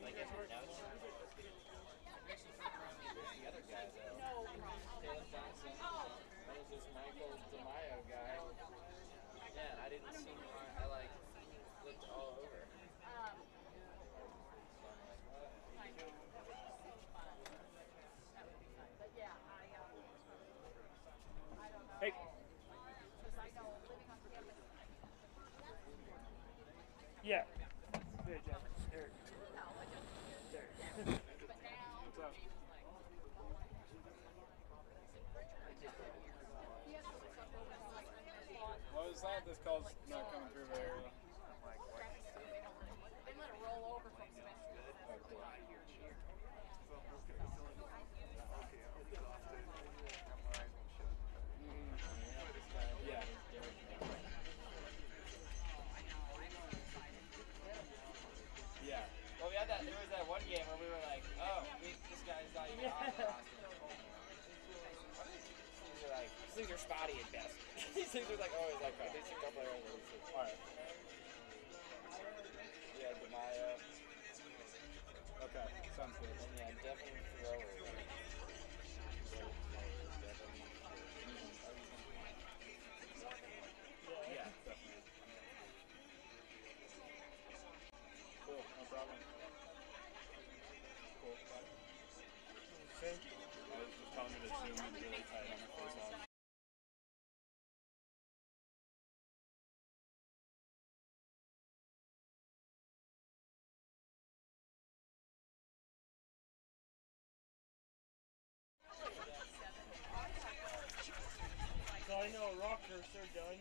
like it notes. The other guy though, Caleb Johnson. That was this Michael DeMaio guy. Yeah, I didn't see him. I like looked all over. Hey. Yeah. There, Jeff. Eric. There. What's up? What was that? This call's not coming through very well. They let it roll over from Yeah. Yeah. Well, we had that. There was that one game where we were like, "Oh, this guy's not even on the roster." These are like, these things are spotty at best. These things are like always like, they see a couple of others. All right. Yeah, DeMaio. Okay, sounds good. And yeah, Devin Thrower. Yeah, definitely. Cool, no problem. Cool. Okay. I was just telling me to zoom in really tight on the first one. So I know Rockers, they're done.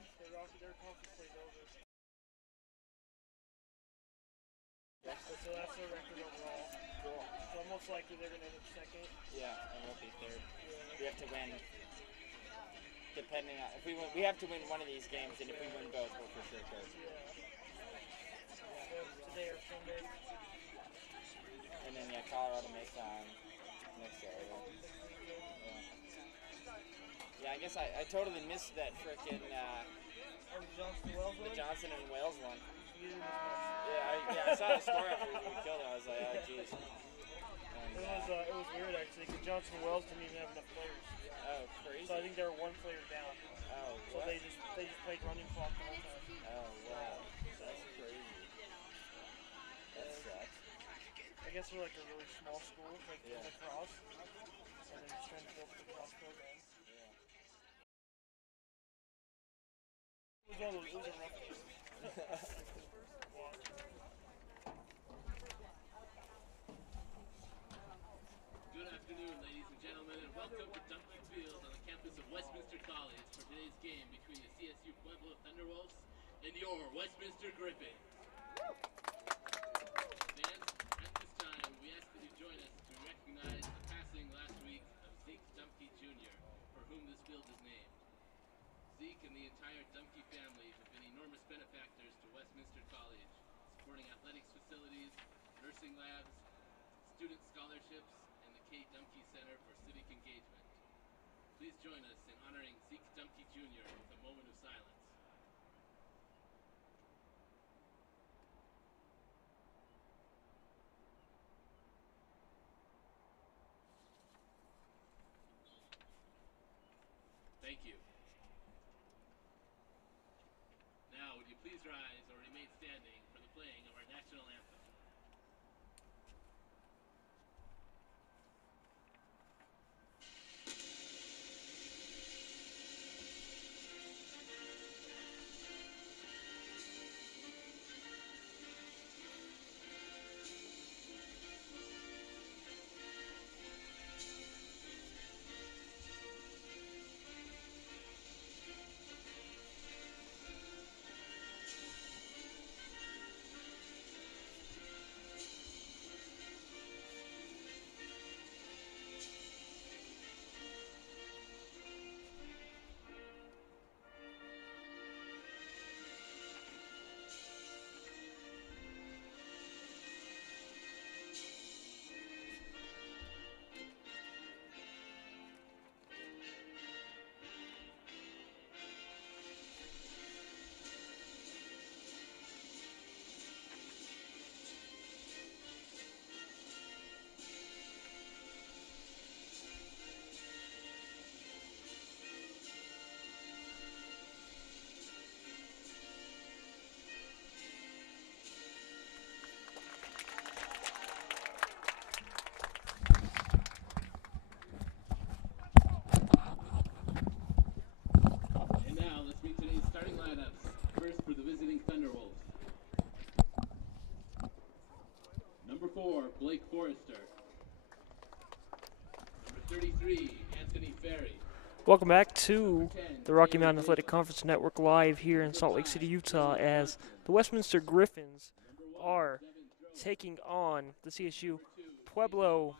Their conference play's over. So that's their record overall. Cool. So most likely they're going to end up second. Yeah, and we'll be third. Yeah. We have to win. Depending on if we win, we have to win one of these games, and if we win both, we're for sure third. Today or Sunday. And then yeah, Colorado makes on next Saturday. Yeah, I guess I totally missed that frickin' the Johnson and Wales one. Yeah, I saw the score after we killed it. I was like, oh jeez. It was weird actually, because Johnson and Wales didn't even have enough players. Oh, crazy. So I think they were one player down. Oh, so what? they just played running clock the whole time. Oh wow, that's crazy. That sucks. I guess we're like a really small school, like lacrosse, and they're just trying to build the lacrosse program. It was a rough game. Good afternoon, ladies and gentlemen, and welcome to Dumpkin Field on the campus of Westminster College for today's game between the CSU Pueblo Thunderwolves and your Westminster Griffins. Fans, at this time, we ask that you join us to recognize the passing last week of Zeke Dumpke Jr., for whom this field is named. Zeke and the entire Dumpke family have been enormous benefactors to Westminster College, supporting athletics facilities, nursing labs, student scholarships, and the K. Dumpke Center for Civic Engagement. Please join us in honoring Zeke Dumpke Jr. with a moment of silence. Thank you. Now, would you please rise or remain standing for the playing of our national anthem? 33, Anthony Ferry. Welcome back to the Rocky Mountain Athletic Conference Network live here in Salt Lake City, Utah, as the Westminster Griffins are taking on the CSU Pueblo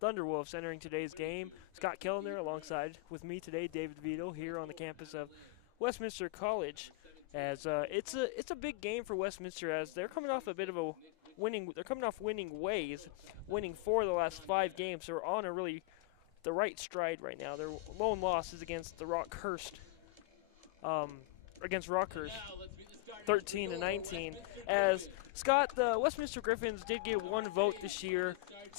Thunderwolves entering today's game. Scott Kellner alongside with me today, David Vito, here on the campus of Westminster College. As it's a big game for Westminster, as they're coming off a bit of a winning ways, winning 4 of the last 5 games. So they're on a really the right stride right now. Their lone loss is against the Rockhurst, 13-19. As Scott, the Westminster Griffins did get 1 vote this year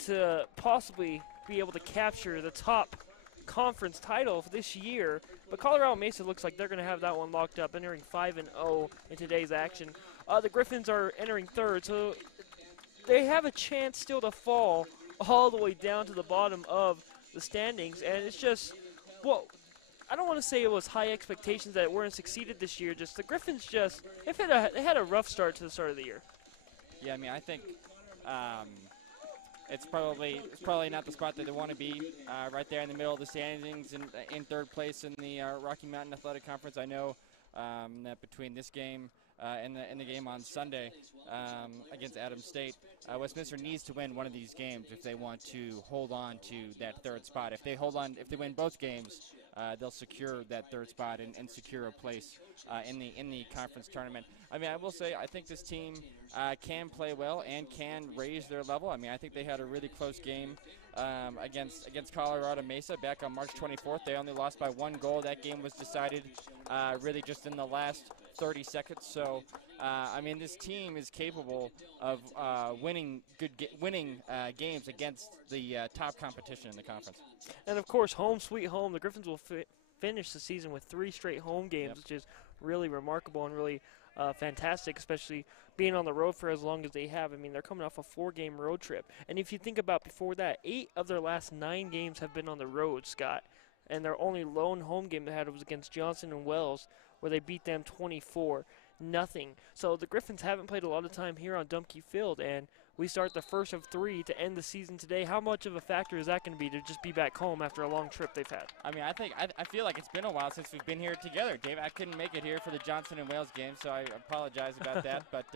to possibly be able to capture the top conference title for this year, but Colorado Mesa looks like they're going to have that one locked up, entering 5-0 in today's action. The Griffins are entering 3rd, so they have a chance still to fall all the way down to the bottom of the standings, and it's just, well, I don't want to say it was high expectations that weren't succeeded this year. Just the Griffins they had a rough start to the start of the year. Yeah, I mean, I think it's probably not the spot that they want to be, right there in the middle of the standings and in 3rd place in the Rocky Mountain Athletic Conference. I know that between this game and the game on Sunday against Adams State, Westminster needs to win one of these games if they want to hold on to that 3rd spot. If they win both games, they'll secure that 3rd spot and secure a place in the conference tournament. I mean, I will say I think this team can play well and can raise their level. I mean, I think they had a really close game against Colorado Mesa back on March 24th. They only lost by 1 goal. That game was decided really just in the last 30 seconds. So, I mean, this team is capable of winning games against the top competition in the conference. And of course, home sweet home. The Griffins will finish the season with 3 straight home games, which is really remarkable and really fantastic, especially being on the road for as long as they have. I mean, they're coming off a 4-game road trip. And if you think about before that, 8 of their last 9 games have been on the road, Scott. And their only lone home game they had was against Johnson and Wells, where they beat them 24-0. So the Griffins haven't played a lot of time here on Dumpke Field, and we start the first of 3 to end the season today. How much of a factor is that going to be to just be back home after a long trip they've had? I mean, I feel like it's been a while since we've been here together, Dave. I couldn't make it here for the Johnson and Wales game, so I apologize about that. But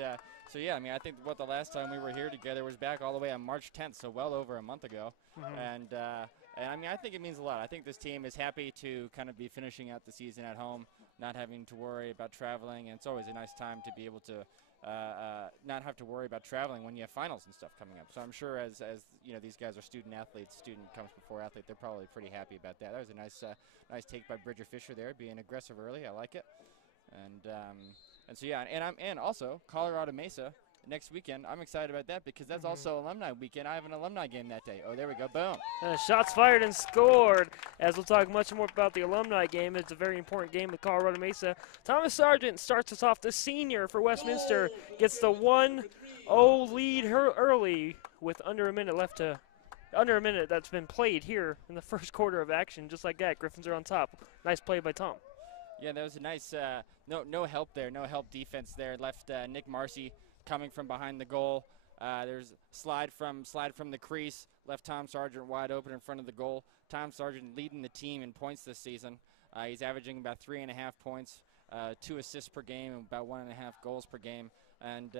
so yeah, I mean, I think the last time we were here together was back all the way on March 10th, so well over a month ago. And I mean, I think it means a lot. I think this team is happy to kind of be finishing out the season at home, not having to worry about traveling, and it's always a nice time to be able to not have to worry about traveling when you have finals and stuff coming up. So I'm sure as you know, these guys are student athletes, student comes before athlete, they're probably pretty happy about that. That was a nice take by Bridger Fisher there, being aggressive early. I like it. And so yeah, and also Colorado Mesa next weekend. I'm excited about that because that's also alumni weekend. I have an alumni game that day. Oh, there we go. Boom. Shots fired and scored. As we'll talk much more about the alumni game, it's a very important game with Colorado Mesa. Thomas Sargent starts us off. The senior for Westminster gets the 1-0 lead early with under a minute that's been played here in the first quarter of action. Just like that, Griffins are on top. Nice play by Tom. Yeah, that was a nice no help there, no help defense there. Left Nick Marcy coming from behind the goal. There's slide from the crease, left Tom Sargent wide open in front of the goal. Tom Sargent leading the team in points this season. He's averaging about 3.5 points, 2 assists per game, and about 1.5 goals per game. And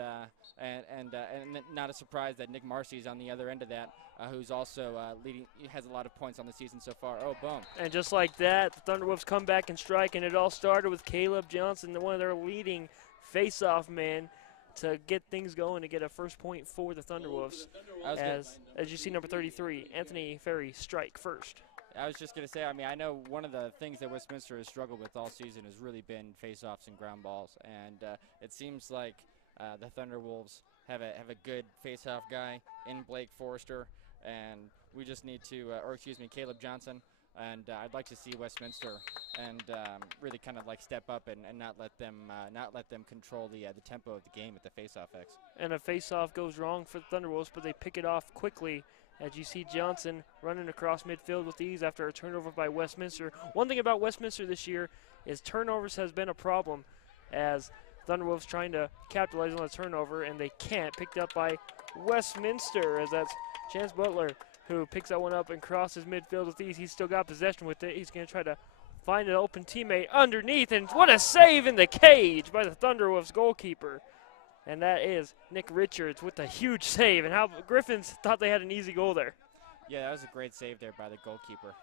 not a surprise that Nick Marcy is on the other end of that, who's also leading. He has a lot of points on the season so far. Oh, boom! And just like that, the Thunderwolves come back and strike, and it all started with Caleb Johnson, one of their leading face-off men, to get things going, to get a first point for the Thunderwolves. As you see, number 33, Anthony Ferry, strike first. I was just going to say, I mean, I know one of the things that Westminster has struggled with all season has really been face-offs and ground balls, and it seems like the Thunderwolves have a good face-off guy in Blake Forrester, and we just need to, Caleb Johnson. And I'd like to see Westminster and really kind of like step up and not let them control the tempo of the game at the face-off X. And a face-off goes wrong for the Thunderwolves, but they pick it off quickly. As you see Johnson running across midfield with ease after a turnover by Westminster. One thing about Westminster this year is turnovers has been a problem, as Thunderwolves trying to capitalize on the turnover, and they can't. Picked up by Westminster, as that's Chance Butler who picks that one up and crosses midfield with ease. He's still got possession with it. He's going to try to find an open teammate underneath, and what a save in the cage by the Thunderwolves goalkeeper. And that is Nick Richards with a huge save. And how Griffins thought they had an easy goal there. Yeah, that was a great save there by the goalkeeper.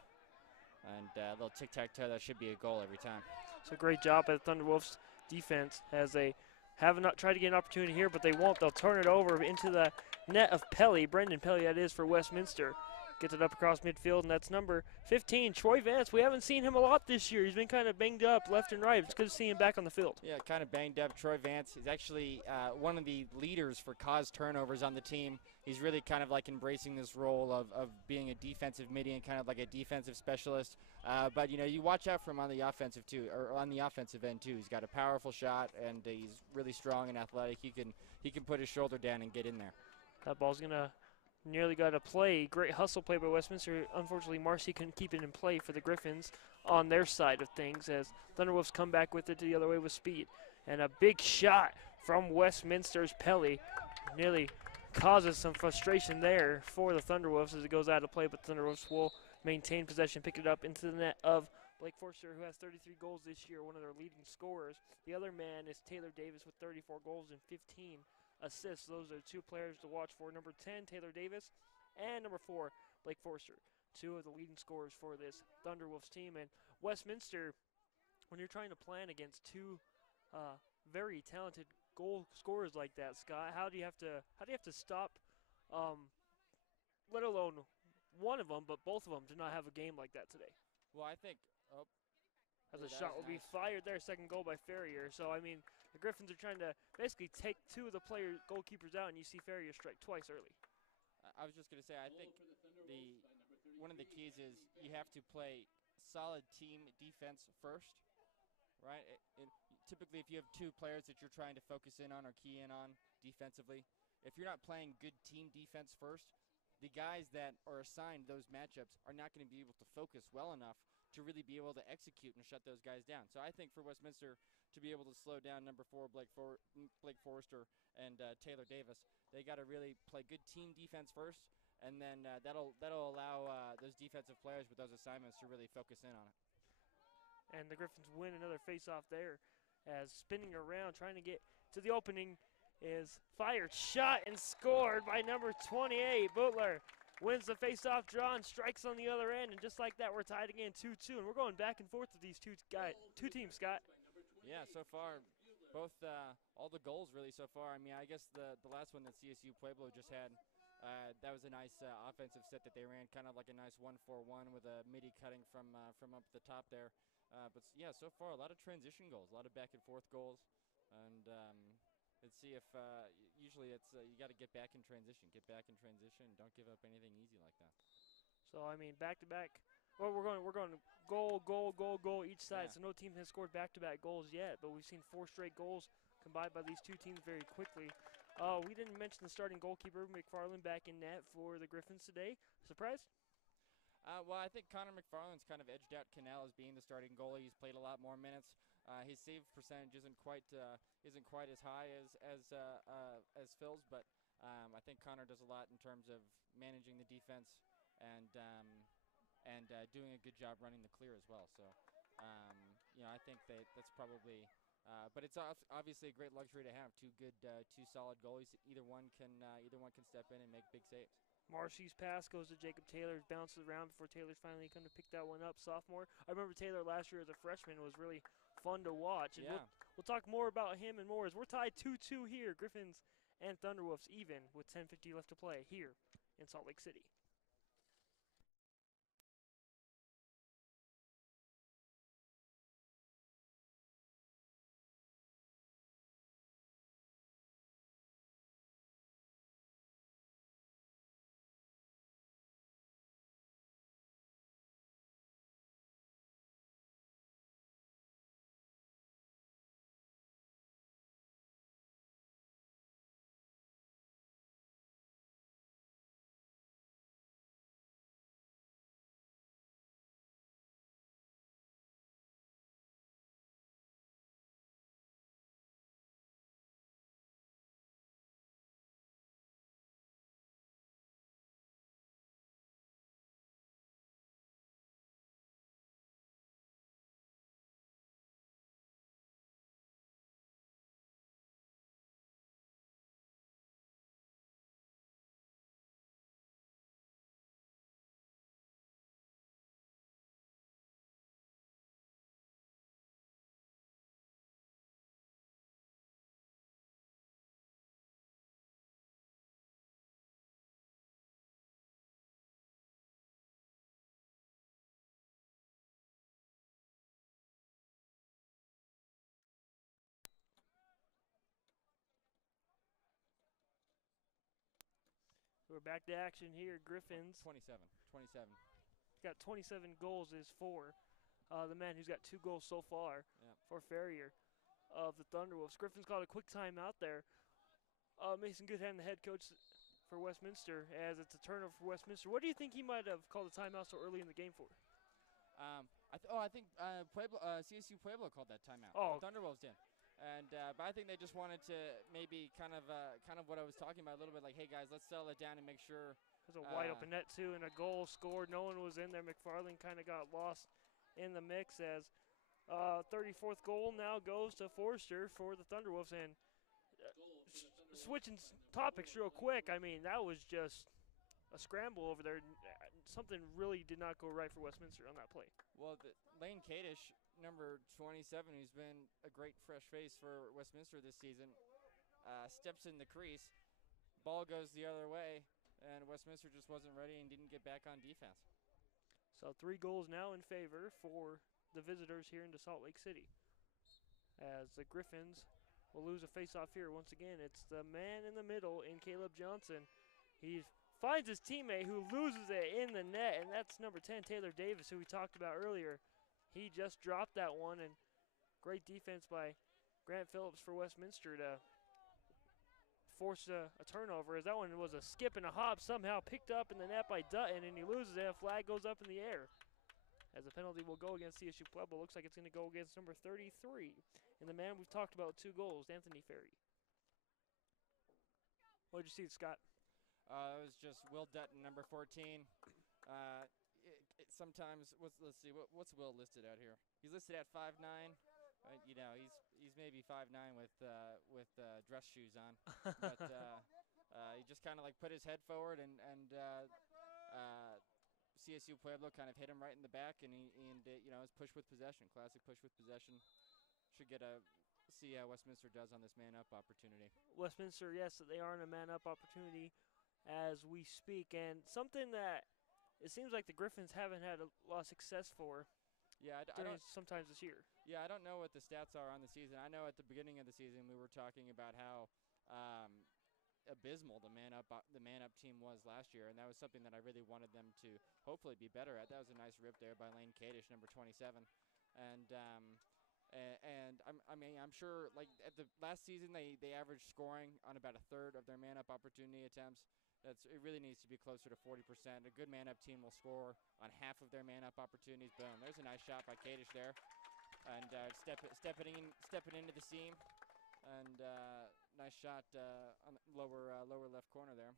And a little tic-tac-toe, that should be a goal every time. So great job by the Thunderwolves defense as they have not tried to get an opportunity here, but they won't. They'll turn it over into the net of Pelly. Brendan Pelly, that is, for Westminster. Gets it up across midfield, and that's number 15, Troy Vance. We haven't seen him a lot this year. He's been kind of banged up left and right. It's good to see him back on the field. Yeah, kind of banged up. Troy Vance is actually one of the leaders for cause turnovers on the team. He's really kind of like embracing this role of being a defensive midi and kind of like a defensive specialist. But you know, you watch out for him on the offensive too, or on the offensive end too. He's got a powerful shot, and he's really strong and athletic. He can put his shoulder down and get in there. That ball's gonna nearly got a play. Great hustle play by Westminster. Unfortunately, Marcy couldn't keep it in play for the Griffins on their side of things as Thunderwolves come back with it to the other way with speed. And a big shot from Westminster's Pelly nearly causes some frustration there for the Thunderwolves as it goes out of play, but the Thunderwolves will maintain possession, pick it up into the net of Blake Forster, who has 33 goals this year, one of their leading scorers. The other man is Taylor Davis with 34 goals and 15 assists. Those are two players to watch for. Number 10, Taylor Davis, and number 4, Blake Forster. Two of the leading scorers for this Thunderwolves team. And Westminster, when you're trying to plan against two very talented goal scorers like that, Scott, how do you have to stop, let alone one of them, but both of them do not have a game like that today? Well, I think as a shot will be fired there, second goal by Ferrier. So I mean, the Griffins are trying to basically take two of the goalkeepers out, and you see Ferrier strike twice early. I was just going to say, I think one of the keys is you have to play solid team defense first, right? Typically, if you have two players that you're trying to focus in on or key in on defensively, if you're not playing good team defense first, the guys that are assigned those matchups are not going to be able to focus well enough to really be able to execute and shut those guys down. So I think for Westminster to be able to slow down number 4, Blake Forrester, and Taylor Davis, they got to really play good team defense first, and then that'll allow those defensive players with those assignments to really focus in on it. And the Griffins win another face-off there as spinning around, trying to get to the opening, is fired, shot, and scored by number 28, Butler. Wins the face-off draw and strikes on the other end, and just like that, we're tied again 2-2, and we're going back and forth with these two teams, Scott. Yeah, so far, both all the goals really so far. I mean, I guess the last one that CSU Pueblo just had, that was a nice offensive set that they ran, kind of like a nice 1-4-1 with a midi cutting from up the top there. But yeah, so far a lot of transition goals, a lot of back and forth goals, and let's see if usually it's you got to get back in transition, don't give up anything easy like that. So I mean, back to back. Well, we're going goal each side. Yeah. So no team has scored back-to-back goals yet, but we've seen 4 straight goals combined by these two teams very quickly. We didn't mention the starting goalkeeper McFarland back in net for the Griffins today. Surprised? Well, I think Connor McFarland's kind of edged out Cannell as being the starting goalie. He's played a lot more minutes. His save percentage isn't quite as high as Phil's, but I think Connor does a lot in terms of managing the defense and doing a good job running the clear as well. So, you know, I think that's probably. But it's obviously a great luxury to have two solid goalies. Either one can step in and make big saves. Marcy's pass goes to Jacob Taylor, bounces around before Taylor's finally come to pick that one up. Sophomore. I remember Taylor last year as a freshman was really fun to watch. And yeah. We'll talk more about him and more as we're tied 2-2 here. Griffins and Thunderwolves even with 10:50 left to play here in Salt Lake City. We're back to action here. Griffins 27. got 27 goals is for the man who's got 2 goals so far for Farrier of the Thunderwolves. Griffins called a quick timeout there. Mason Goodhand, the head coach for Westminster, as it's a turnover for Westminster. What do you think he might have called a timeout so early in the game for? I think CSU Pueblo called that timeout. Oh, The Thunderwolves did. And but I think they just wanted to maybe kind of what I was talking about a little bit, like, hey guys, let's settle it down and make sure. There's a wide open net too, and a goal scored. No one was in there. McFarling kind of got lost in the mix as 34th goal now goes to Forster for the Thunderwolves. And switching topics real quick, I mean, that was just a scramble over there. Something really did not go right for Westminster on that play. Well, Lane Kadish, number 27, who's been a great fresh face for Westminster this season, steps in the crease. Ball goes the other way, and Westminster just wasn't ready and didn't get back on defense. So 3 goals now in favor for the visitors here into Salt Lake City, as the Griffins will lose a face-off here. Once again, it's the man in the middle in Caleb Johnson. He finds his teammate who loses it in the net, and that's number 10, Taylor Davis, who we talked about earlier. He just dropped that one, and great defense by Grant Phillips for Westminster to force a turnover, as that one was a skip and a hop, somehow picked up in the net by Dutton, and he loses it. A flag goes up in the air, as the penalty will go against CSU Pueblo. Looks like it's going to go against number 33. And the man we've talked about with 2 goals, Anthony Ferry. What did you see, Scott? It was just Will Dutton, number 14. Sometimes, let's see, what's Will listed out here? He's listed at 5'9". You know, he's maybe 5'9" with dress shoes on, but he just kind of like put his head forward, and CSU Pueblo kind of hit him right in the back, and you know, his push with possession, classic push with possession. Should see how Westminster does on this man-up opportunity. Westminster, yes, they are in a man-up opportunity as we speak, and something that it seems like the Griffins haven't had a lot of success for. Yeah, I don't. Sometimes this year. Yeah, I don't know what the stats are on the season. I know at the beginning of the season we were talking about how abysmal the man-up team was last year, and that was something that I really wanted them to hopefully be better at. That was a nice rip there by Lane Kadish, number 27, and I'm sure, like, at the last season they averaged scoring on about a third of their man-up opportunity attempts. It really needs to be closer to 40%. A good man-up team will score on half of their man-up opportunities. Boom! There's a nice shot by Kadish there, and stepping into the seam, and nice shot on the lower left corner there.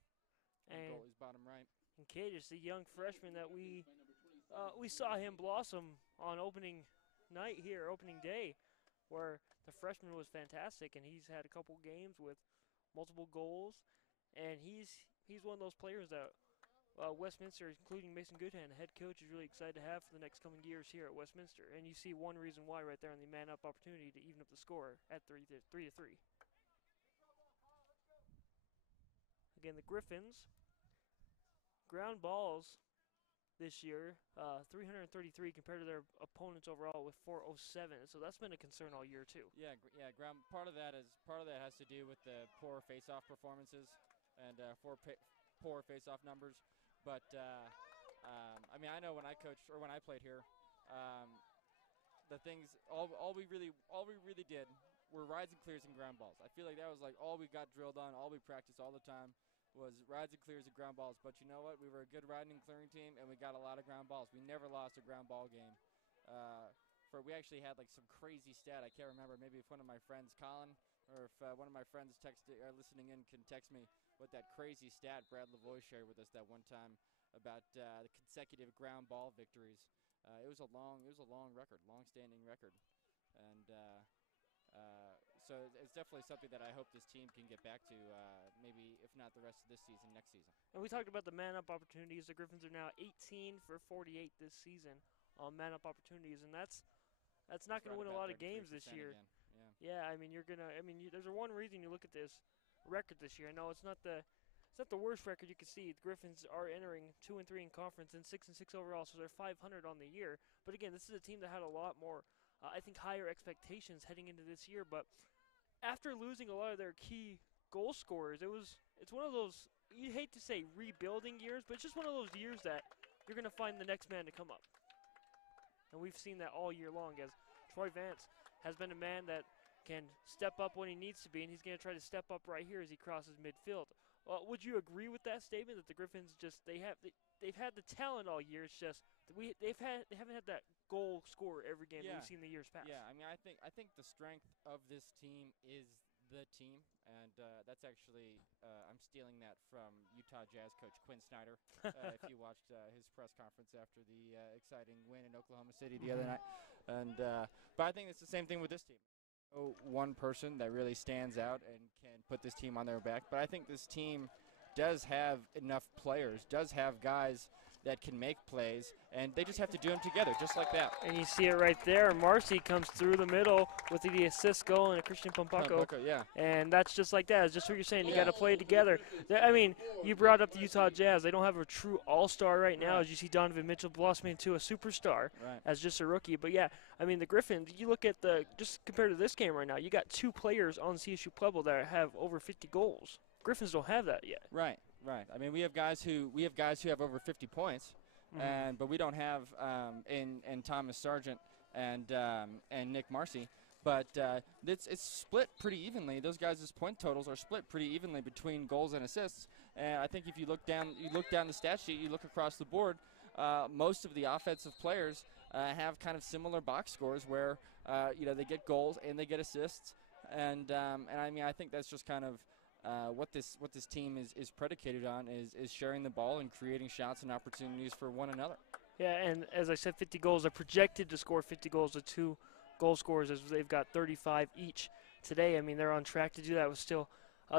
And goalie's bottom right. And Kadish, the young freshman that we saw him blossom on opening night here, opening day, where the freshman was fantastic, and he's had a couple games with multiple goals, and he's one of those players that Westminster, including Mason Goodhand, the head coach, is really excited to have for the next coming years here at Westminster. And you see one reason why right there on the man-up opportunity to even up the score at 3-3. Again, the Griffins, ground balls this year, 333 compared to their opponents overall with 407. So that's been a concern all year too. Yeah. Ground. Part of that has to do with the poor face-off performances and poor face-off numbers. But I mean, I know when I coached or when I played here, the things all we really did were rides and clears and ground balls. I feel like that was like all we got drilled on, all we practiced all the time was rides and clears and ground balls. But you know what? We were a good riding and clearing team, and we got a lot of ground balls. We never lost a ground ball game. We actually had like some crazy stat. I can't remember. Maybe if one of my friends, Colin, or if one of my friends listening in can text me what that crazy stat Brad Lavoie shared with us that one time about the consecutive ground ball victories. It was a long record, long-standing record, and so it's definitely something that I hope this team can get back to. Maybe if not the rest of this season, next season. And we talked about the man-up opportunities. The Griffins are now 18 for 48 this season on man-up opportunities, and that's not going to win a lot of games this year. Again. Yeah, I mean, there's one reason you look at this record this year. I know it's not the worst record you can see. The Griffins are entering 2-3 in conference and 6-6 overall, so they're 500 on the year. But again, this is a team that had a lot more, I think, higher expectations heading into this year. But after losing a lot of their key goal scorers, it's one of those you hate to say rebuilding years, but it's just one of those years that you're going to find the next man to come up. And we've seen that all year long, as Troy Vance has been a man that can step up when he needs to be, and he's going to try to step up right here as he crosses midfield. Would you agree with that statement that the Griffins they've had the talent all year? It's just they haven't had that goal scorer every game that we've seen the years past. Yeah, I mean, I think the strength of this team is the team, and that's actually I'm stealing that from Utah Jazz coach Quinn Snyder. If you watched his press conference after the exciting win in Oklahoma City the other night, and but I think it's the same thing with this team. One person that really stands out and can put this team on their back, but I think this team does have enough players, does have guys that can make plays, and they just have to do them together, just like that. And you see it right there. Marcy comes through the middle with the assist goal and a Christian Pompaco. Yeah. And that's just like that. It's just what you're saying. You got to play together. I mean, you brought up the Utah Jazz. They don't have a true all-star right now, as you see Donovan Mitchell blossoming into a superstar as just a rookie. But, yeah, I mean, the Griffins, you look at just compared to this game right now, you got 2 players on CSU Pueblo that have over 50 goals. Griffins don't have that yet. Right. I mean, we have guys who have over 50 points, but we don't have in Thomas Sargent and Nick Marcy. But it's split pretty evenly. Those guys' point totals are split pretty evenly between goals and assists. And I think if you look down the stat sheet, you look across the board, most of the offensive players have kind of similar box scores where they get goals and they get assists. And I mean, I think that's just kind of what this team is predicated on is sharing the ball and creating shots and opportunities for one another. Yeah, and as I said, 50 goals. They're projected to score 50 goals. The 2 goal scorers, as they've got 35 each today. I mean, they're on track to do that with still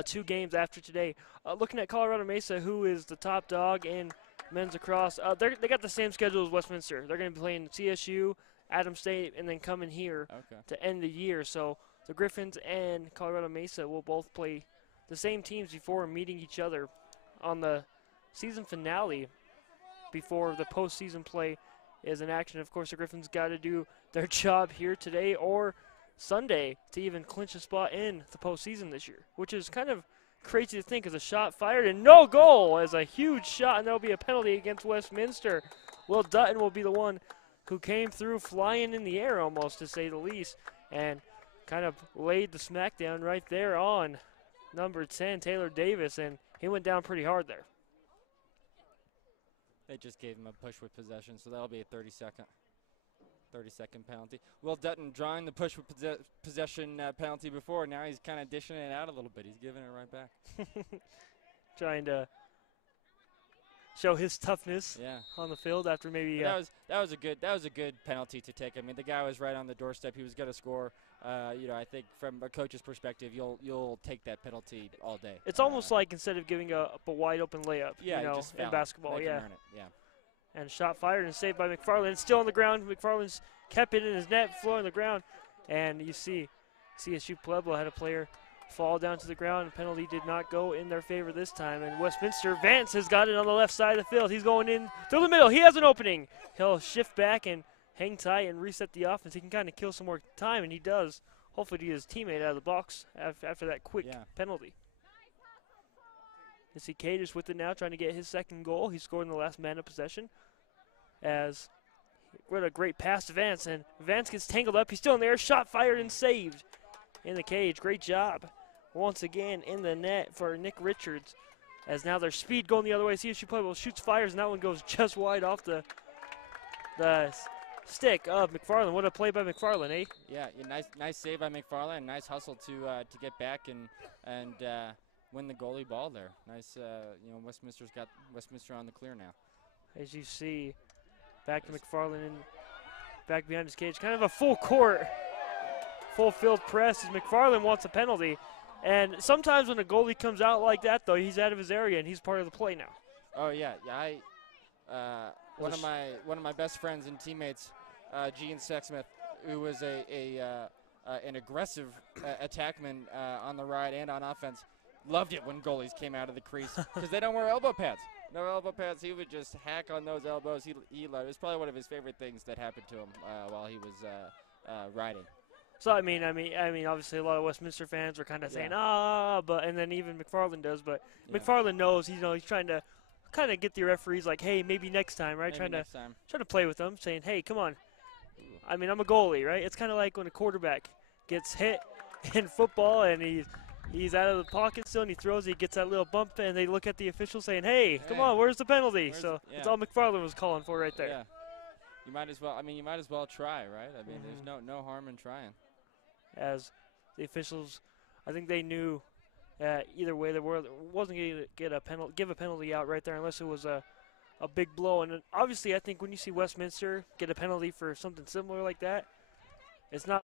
2 games after today. Looking at Colorado Mesa, who is the top dog in men's lacrosse, they got the same schedule as Westminster. They're going to be playing CSU, Adams State, and then coming here to end the year. So the Griffins and Colorado Mesa will both play the same teams before meeting each other on the season finale before the postseason play is in action. Of course, the Griffins got to do their job here today or Sunday to even clinch a spot in the postseason this year, which is kind of crazy to think as a shot fired and no goal as a huge shot, and there will be a penalty against Westminster. Will Dutton will be the one who came through flying in the air almost, to say the least, and kind of laid the smackdown right there on number 10, Taylor Davis, and he went down pretty hard there. They just gave him a push with possession, so that'll be a 30-second penalty. Will Dutton drawing the push with possession penalty before. Now he's kind of dishing it out a little bit. He's giving it right back. Trying to show his toughness on the field after maybe. That was a good penalty to take. I mean, the guy was right on the doorstep. He was going to score. I think from a coach's perspective, you'll take that penalty all day. It's almost like instead of giving a wide open layup, in basketball, And shot fired and saved by McFarland. It's still on the ground. McFarland's kept it in his net, floor on the ground, and you see CSU Pueblo had a player fall down to the ground. The penalty did not go in their favor this time, and Westminster Vance has got it on the left side of the field. He's going in through the middle. He has an opening. He'll shift back and hang tight and reset the offense. He can kind of kill some more time, and he does. Hopefully to get his teammate out of the box after that quick penalty. You see Cage with it now, trying to get his second goal. He scored in the last man of possession. What a great pass to Vance, and Vance gets tangled up. He's still in there. Shot fired and saved in the cage. Great job once again in the net for Nick Richards, as now their speed going the other way. CSU Pueblo shoots, fires, and that one goes just wide off the stick of McFarland. What a play by McFarland, eh? Yeah, nice save by McFarland. Nice hustle to get back and win the goalie ball there. Nice, Westminster's got Westminster on the clear now. As you see, back to McFarland and back behind his cage. Kind of a full court, full field press as McFarland wants a penalty. And sometimes when a goalie comes out like that, though, he's out of his area and he's part of the play now. Oh yeah. One of my best friends and teammates, Gene Sexsmith, who was an aggressive attackman on the right and on offense, loved it when goalies came out of the crease because they don't wear elbow pads. No elbow pads. He would just hack on those elbows. He loved it. It's probably one of his favorite things that happened to him while he was riding. So obviously a lot of Westminster fans were kind of saying, and then even McFarland does, but Yeah. McFarland knows he's trying to kind of get the referees like, hey, maybe next time, right? Maybe next time. Trying to play with them, saying, hey, come on. I'm a goalie, right? It's kind of like when a quarterback gets hit in football and he's out of the pocket still and he throws, he gets that little bump, and they look at the official saying, hey, come on, where's the penalty? That's all McFarland was calling for right there. Yeah. You might as well. You might as well try, right? There's no harm in trying. As the officials, I think they knew either way they wasn't going to give a penalty out right there unless it was a big blow. And obviously, I think when you see Westminster get a penalty for something similar like that, it's not.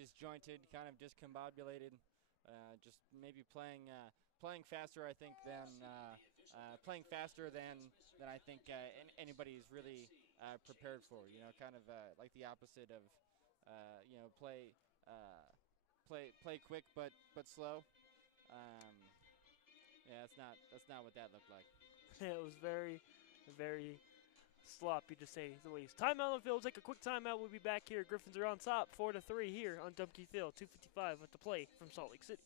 Disjointed, kind of discombobulated, just maybe playing faster. I think than I think anybody is really prepared for. Kind of like the opposite of play quick but slow. Yeah, that's not what that looked like. It was very, very sloppy to say the least. Timeout on the field. Take a quick timeout. We'll be back here. Griffins are on top, 4-3 here on Dumpke Field. 2:55 at the play from Salt Lake City.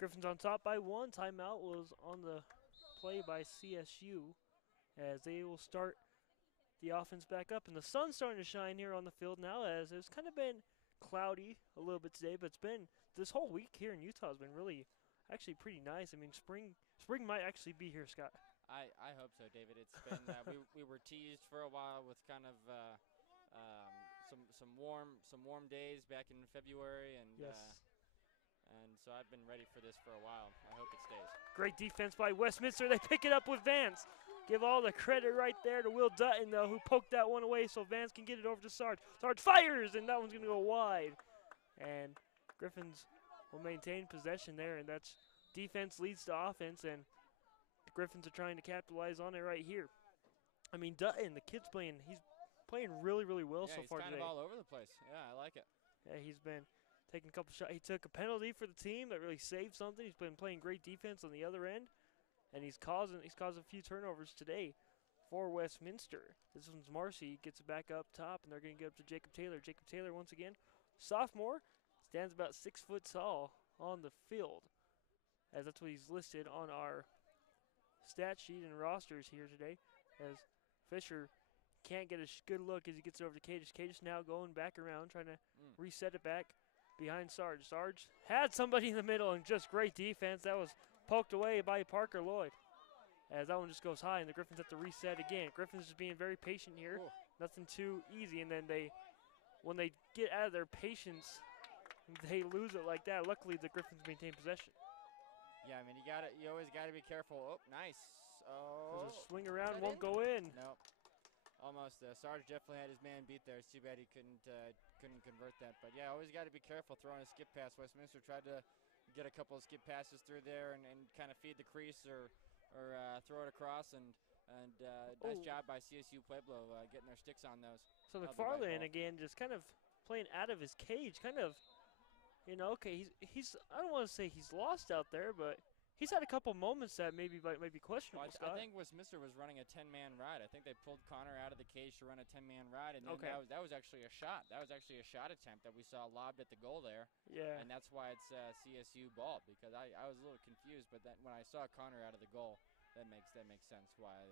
Griffins on top by 1. Timeout was on the play by CSU as they will start the offense back up. And the sun's starting to shine here on the field now as it's kind of been cloudy a little bit today, but it's been this whole week here in Utah has been really actually pretty nice. Spring might actually be here, Scott. I hope so, David. It's been we were teased for a while with kind of some warm days back in February, and yes. And so I've been ready for this for a while. I hope it stays. Great defense by Westminster. They pick it up with Vance. Give all the credit right there to Will Dutton, though, who poked that one away so Vance can get it over to Sarge. Sarge fires, and that one's going to go wide. And Griffins will maintain possession there, and that's defense leads to offense, and the Griffins are trying to capitalize on it right here. Dutton, the kid's he's playing really, really well so far today. He's kind of all over the place. Yeah, I like it. Yeah, he's been taking a couple shots. He took a penalty for the team that really saved something. He's been playing great defense on the other end, and he's caused a few turnovers today for Westminster. This one's Marcy, gets it back up top, and they're going to get up to Jacob Taylor. Jacob Taylor, once again, sophomore, stands about 6 foot tall on the field, as that's what he's listed on our stat sheet and rosters here today, as Fisher can't get a good look as he gets it over to Cadish. Cadish now going back around, trying to reset it back behind Sarge. Sarge had somebody in the middle and just great defense. That was poked away by Parker Lloyd. As that one just goes high and the Griffins have to reset again. Griffins just being very patient here. Cool. Nothing too easy. And then when they get out of their patience, they lose it like that. Luckily, the Griffins maintain possession. Yeah, you always got to be careful. Oh, nice. Oh. There's a swing around, won't go in. Nope. Almost. Sarge definitely had his man beat there. It's too bad he couldn't convert that. But yeah, always got to be careful throwing a skip pass. Westminster tried to get a couple of skip passes through there and kind of feed the crease or throw it across. And nice job by CSU Pueblo getting their sticks on those. So That'll be white McFarland ball. again, just kind of playing out of his cage, kind of. Okay, he's I don't want to say he's lost out there, but he's had a couple moments that maybe might be questionable. Well, I think Westminster was running a 10-man ride. I think they pulled Connor out of the cage to run a 10-man ride, and then that was actually a shot. That was actually a shot attempt that we saw lobbed at the goal there. Yeah. And that's why it's CSU ball, because I was a little confused, but then when I saw Connor out of the goal, that makes sense why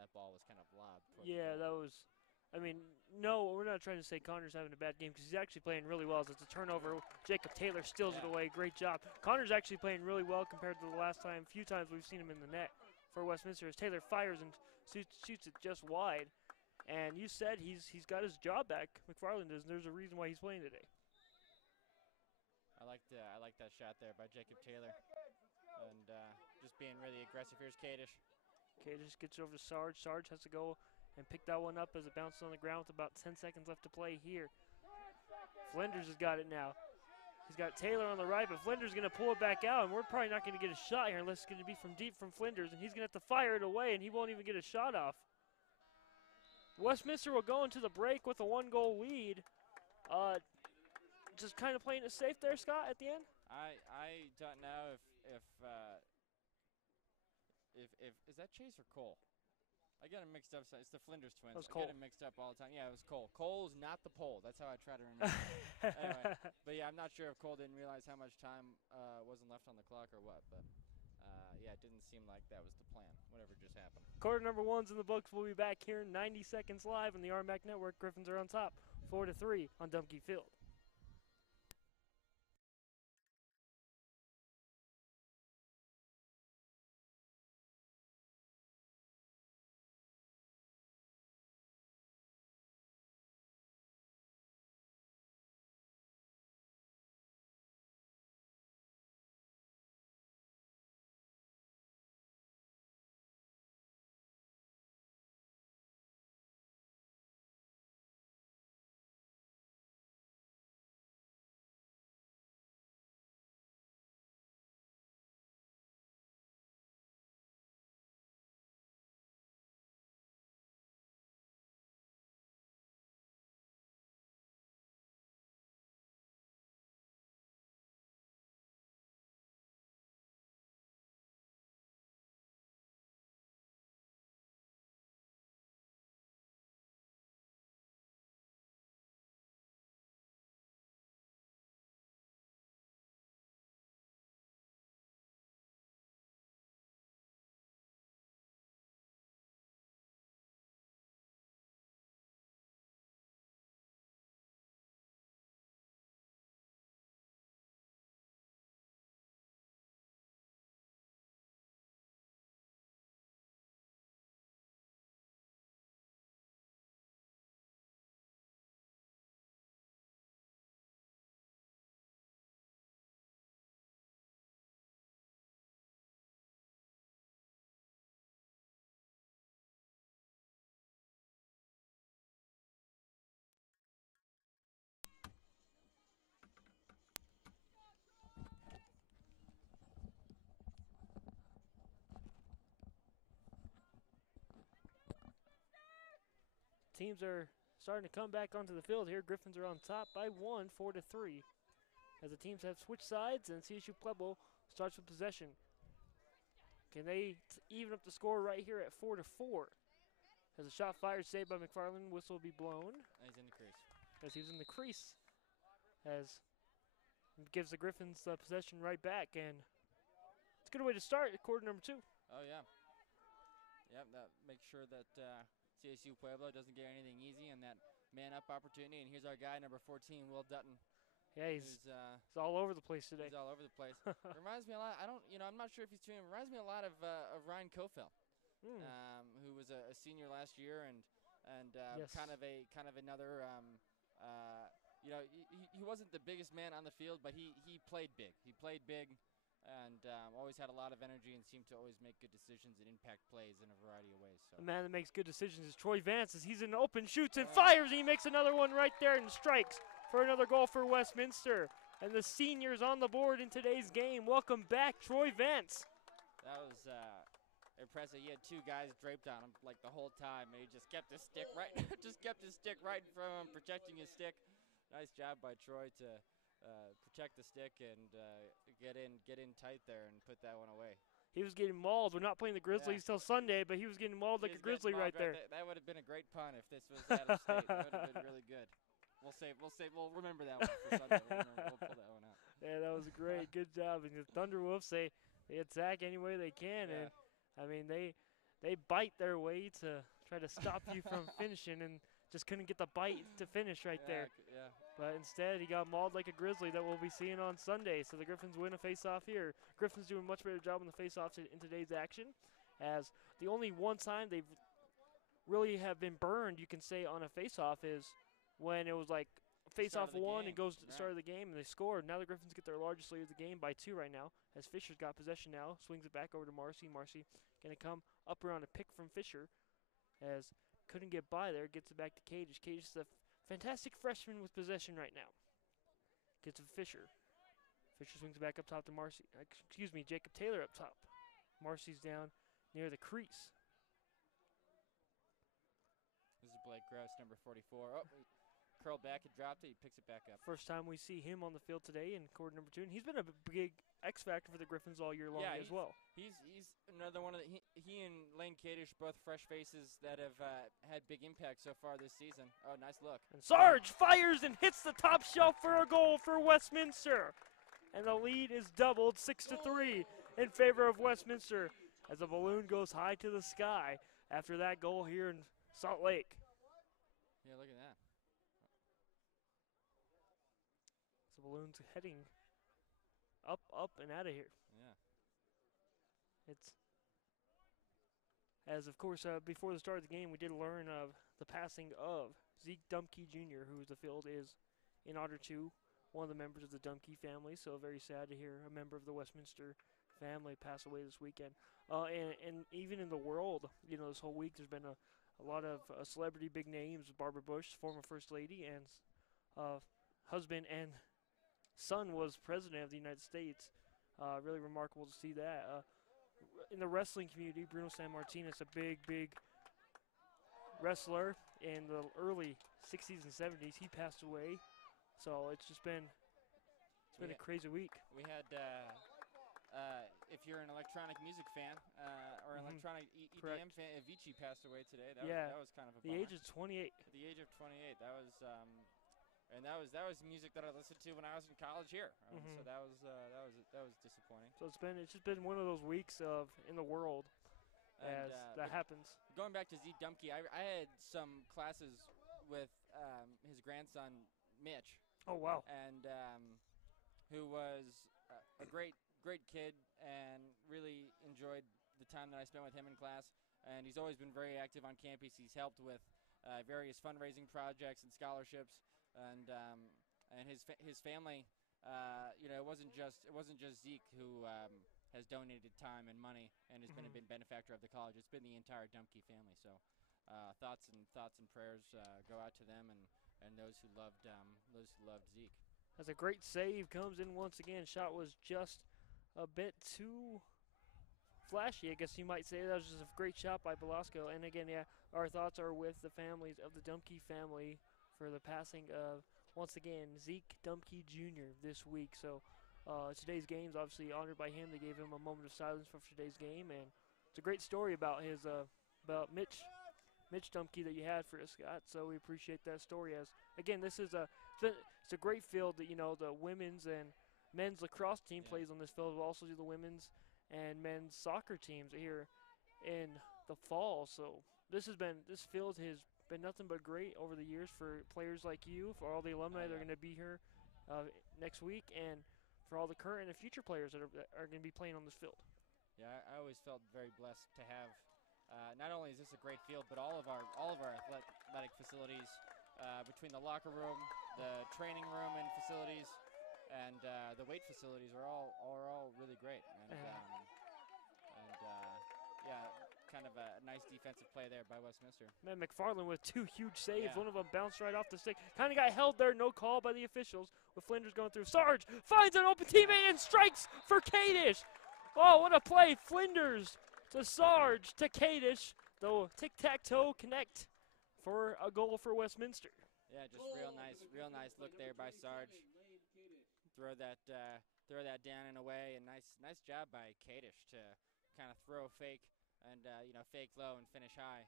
that ball was kind of lobbed. Yeah, that was. I mean, no, we're not trying to say Connor's having a bad game because he's actually playing really well. As it's a turnover, Jacob Taylor steals it away. Great job. Connor's actually playing really well compared to the last few times we've seen him in the net for Westminster. As Taylor fires and shoots it just wide. And you said he's got his job back. McFarland does. And there's a reason why he's playing today. I like that shot there by Jacob Taylor, and just being really aggressive. Here's Kadish. Kadish gets over to Sarge. Sarge has to go and pick that one up as it bounces on the ground with about 10 seconds left to play here. Flinders has got it now. He's got Taylor on the right, but Flinders is going to pull it back out, and we're probably not going to get a shot here unless it's going to be from deep from Flinders, and he's going to have to fire it away, and he won't even get a shot off. Westminster will go into the break with a 1-goal lead. Just kind of playing it safe there, Scott, at the end? I don't know if is that Chase or Cole? I get him mixed up. So it's the Flinders twins. That was I Cole. get him mixed up all the time. Yeah, it was Cole. Cole's not the pole. That's how I try to remember. Anyway, but yeah, I'm not sure if Cole didn't realize how much time wasn't left on the clock or what. But yeah, it didn't seem like that was the plan. Whatever just happened. Quarter number 1's in the books. We'll be back here in 90 seconds live on the RMAC Network. Griffins are on top, 4-3 on Dumke Field. Teams are starting to come back onto the field here. Griffins are on top by 1, 4-3. As the teams have switched sides, and CSU Pueblo starts with possession. Can they even up the score right here at 4-4? As a shot fired, saved by McFarland, whistle will be blown. And he's in the crease. As he's in the crease. As it gives the Griffins possession right back, and it's a good way to start quarter number 2. Oh, yeah. Yep, that makes sure that CSU Pueblo doesn't get anything easy in that man-up opportunity. And here's our guy, number 14, Will Dutton. Yeah, he's all over the place today. He's all over the place. Reminds me a lot. I'm not sure if he's tuned. Reminds me a lot of Ryan Kofel, who was a senior last year and yes. kind of another. He wasn't the biggest man on the field, but he played big. He played big. and always had a lot of energy and seemed to always make good decisions and impact plays in a variety of ways. So. The man that makes good decisions is Troy Vance as he's in open, shoots and fires, and he makes another one right there and strikes for another goal for Westminster. And the seniors on the board in today's game. Welcome back, Troy Vance. That was impressive. He had two guys draped on him like the whole time, and he just kept his stick right, just kept his stick right in front of him, protecting his stick. Nice job by Troy to protect the stick and get in tight there and put that one away. He was getting mauled. We're not playing the Grizzlies till Sunday, but he was getting mauled like a Grizzly right there. That would have been a great pun if this was out of state. That would have been really good. We'll remember that one for Sunday. We'll pull that one out. Yeah, that was great. Good job. And the Thunderwolves, they attack any way they can, Yeah. and I mean they bite their way to try to stop you from finishing, and just couldn't get the bite to finish right there. Yeah. But instead, he got mauled like a Grizzly that we'll be seeing on Sunday. So the Griffins win a face-off here. Griffins doing a much better job on the face-offs in today's action, as the only one time they've really have been burned, you can say, on a face-off is when it was like face-off one and goes to the start of the game and they scored. Now the Griffins get their largest lead of the game by 2 right now, as Fisher's got possession now, swings it back over to Marcy. Marcy going to come up around a pick from Fisher, as couldn't get by there, gets it back to Cage. Cage is the fantastic freshman with possession right now. Gets it to Fisher. Fisher swings it back up top to Marcy. Excuse me, Jacob Taylor up top. Marcy's down near the crease. This is Blake Gross, number 44. Oh, he curled back and dropped it. He picks it back up. First time we see him on the field today in quarter number 2, and he's been a big X factor for the Griffins all year long as well. He's another one of the he and Lane Kadish, both fresh faces that have had big impact so far this season. Oh, nice look. And Sarge fires and hits the top shelf for a goal for Westminster. And the lead is doubled 6-3 in favor of Westminster as the balloon goes high to the sky after that goal here in Salt Lake. Yeah, look at that. So the balloon's heading up and out of here. Yeah. It's, as of course, before the start of the game, we did learn of the passing of Zeke Dumke Jr., who the field is in honor to, one of the members of the Dumke family. So very sad to hear a member of the Westminster family pass away this weekend. And even in the world, you know, this whole week there's been a lot of celebrity big names. Barbara Bush, former First Lady, and husband and son was President of the United States. Really remarkable to see that. In the wrestling community, Bruno Sammartinez, a big wrestler in the early 60s and 70s. He passed away. So it's just been a crazy week. We had, if you're an electronic music fan or an electronic EDM fan, Avicii passed away today. That was kind of a bummer. The age of 28. At the age of 28. That was, and that was music that I listened to when I was in college here. So that was disappointing. So it's just been one of those weeks of in the world as that happens. Going back to Zeke Dumke, I had some classes with his grandson Mitch. Oh wow! And who was a great kid and really enjoyed the time that I spent with him in class. And he's always been very active on campus. He's helped with various fundraising projects and scholarships. And his family, you know, it wasn't just Zeke who has donated time and money and has been a big benefactor of the college. It's been the entire Dumke family. So thoughts and prayers go out to them and those who loved Zeke. As a great save comes in once again. Shot was just a bit too flashy, I guess you might say. That was just a great shot by Velasco. And again, yeah, our thoughts are with the families of the Dumke family for the passing of, once again, Zeke Dumke Jr. this week. So today's game's obviously honored by him. They gave him a moment of silence for today's game, and it's a great story about his about Mitch Dumke that you had for us, Scott. So we appreciate that story. As again, this is it's a great field that, you know, the women's and men's lacrosse team plays on this field. We'll also do the women's and men's soccer teams here in the fall. So this field has been nothing but great over the years for players like you, for all the alumni that are going to be here next week, and for all the current and future players that are going to be playing on this field. Yeah, I always felt very blessed to have. Not only is this a great field, but all of our athletic facilities, between the locker room, the training room and facilities, and the weight facilities are all really great. And yeah, kind of a nice defensive play there by Westminster. Man, McFarland with 2 huge saves. Yeah. One of them bounced right off the stick. Kind of got held there, no call by the officials. With Flinders going through. Sarge finds an open teammate and strikes for Kadish. Oh, what a play. Flinders to Sarge to Kadish. The tic-tac-toe connect for a goal for Westminster. Yeah, just real nice look there by Sarge. Throw that down and away, and nice job by Kadish to kind of throw fake and fake low and finish high.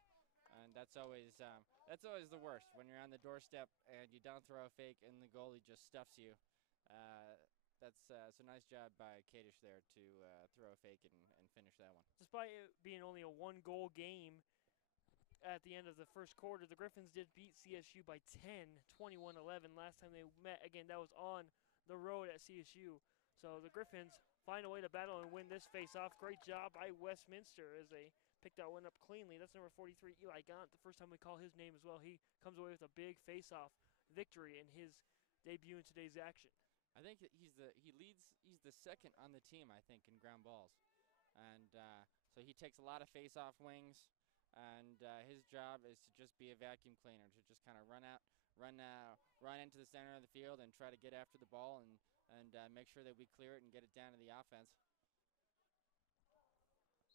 And that's always the worst when you're on the doorstep and you don't throw a fake and the goalie just stuffs you. That's a nice job by Kadish there to throw a fake and finish that one. Despite it being only a 1-goal game at the end of the first quarter, the Griffins did beat CSU by 10, 21-11. Last time they met, again, that was on the road at CSU. So the Griffins find a way to battle and win this face-off. Great job by Westminster as they picked that one up cleanly. That's number 43, Eli Gaunt. The first time we call his name as well, he comes away with a big face-off victory in his debut in today's action. I think that he's the second on the team, I think, in ground balls. And so he takes a lot of face-off wings, and his job is to just be a vacuum cleaner, to just kind of run into the center of the field and try to get after the ball and make sure that we clear it and get it down to the offense.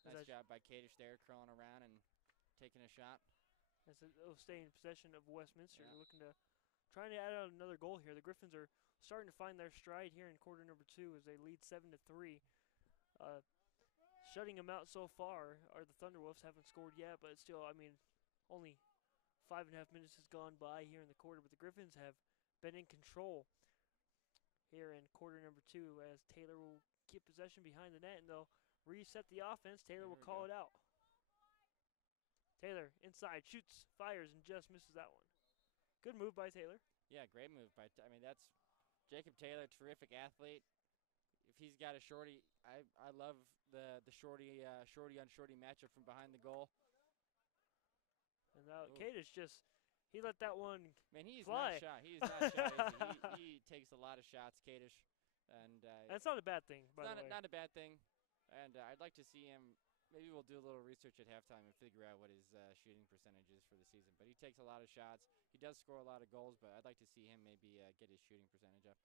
Nice job by Kadish there, curling around and taking a shot. It'll stay in possession of Westminster. Yeah. Looking to trying to add out another goal here. The Griffins are starting to find their stride here in quarter number 2 as they lead 7-3. Shutting them out so far are the Thunderwolves. Haven't scored yet, but still, I mean, only 5.5 minutes has gone by here in the quarter, but the Griffins have been in control here in quarter number 2 as Taylor will keep possession behind the net and they'll reset the offense. Taylor will call it out. Taylor inside, shoots, fires, and just misses that one. Good move by Taylor. Yeah, great move by that's Jacob Taylor, terrific athlete. If he's got a shorty, I love the shorty on shorty matchup from behind the goal. And now Kadish he let that one fly. Not shy. He's not shy. He takes a lot of shots, Kadish. And that's not a bad thing, by the way. Not a bad thing. And I'd like to see him. Maybe we'll do a little research at halftime and figure out what his shooting percentage is for the season. But he takes a lot of shots. He does score a lot of goals, but I'd like to see him maybe get his shooting percentage up.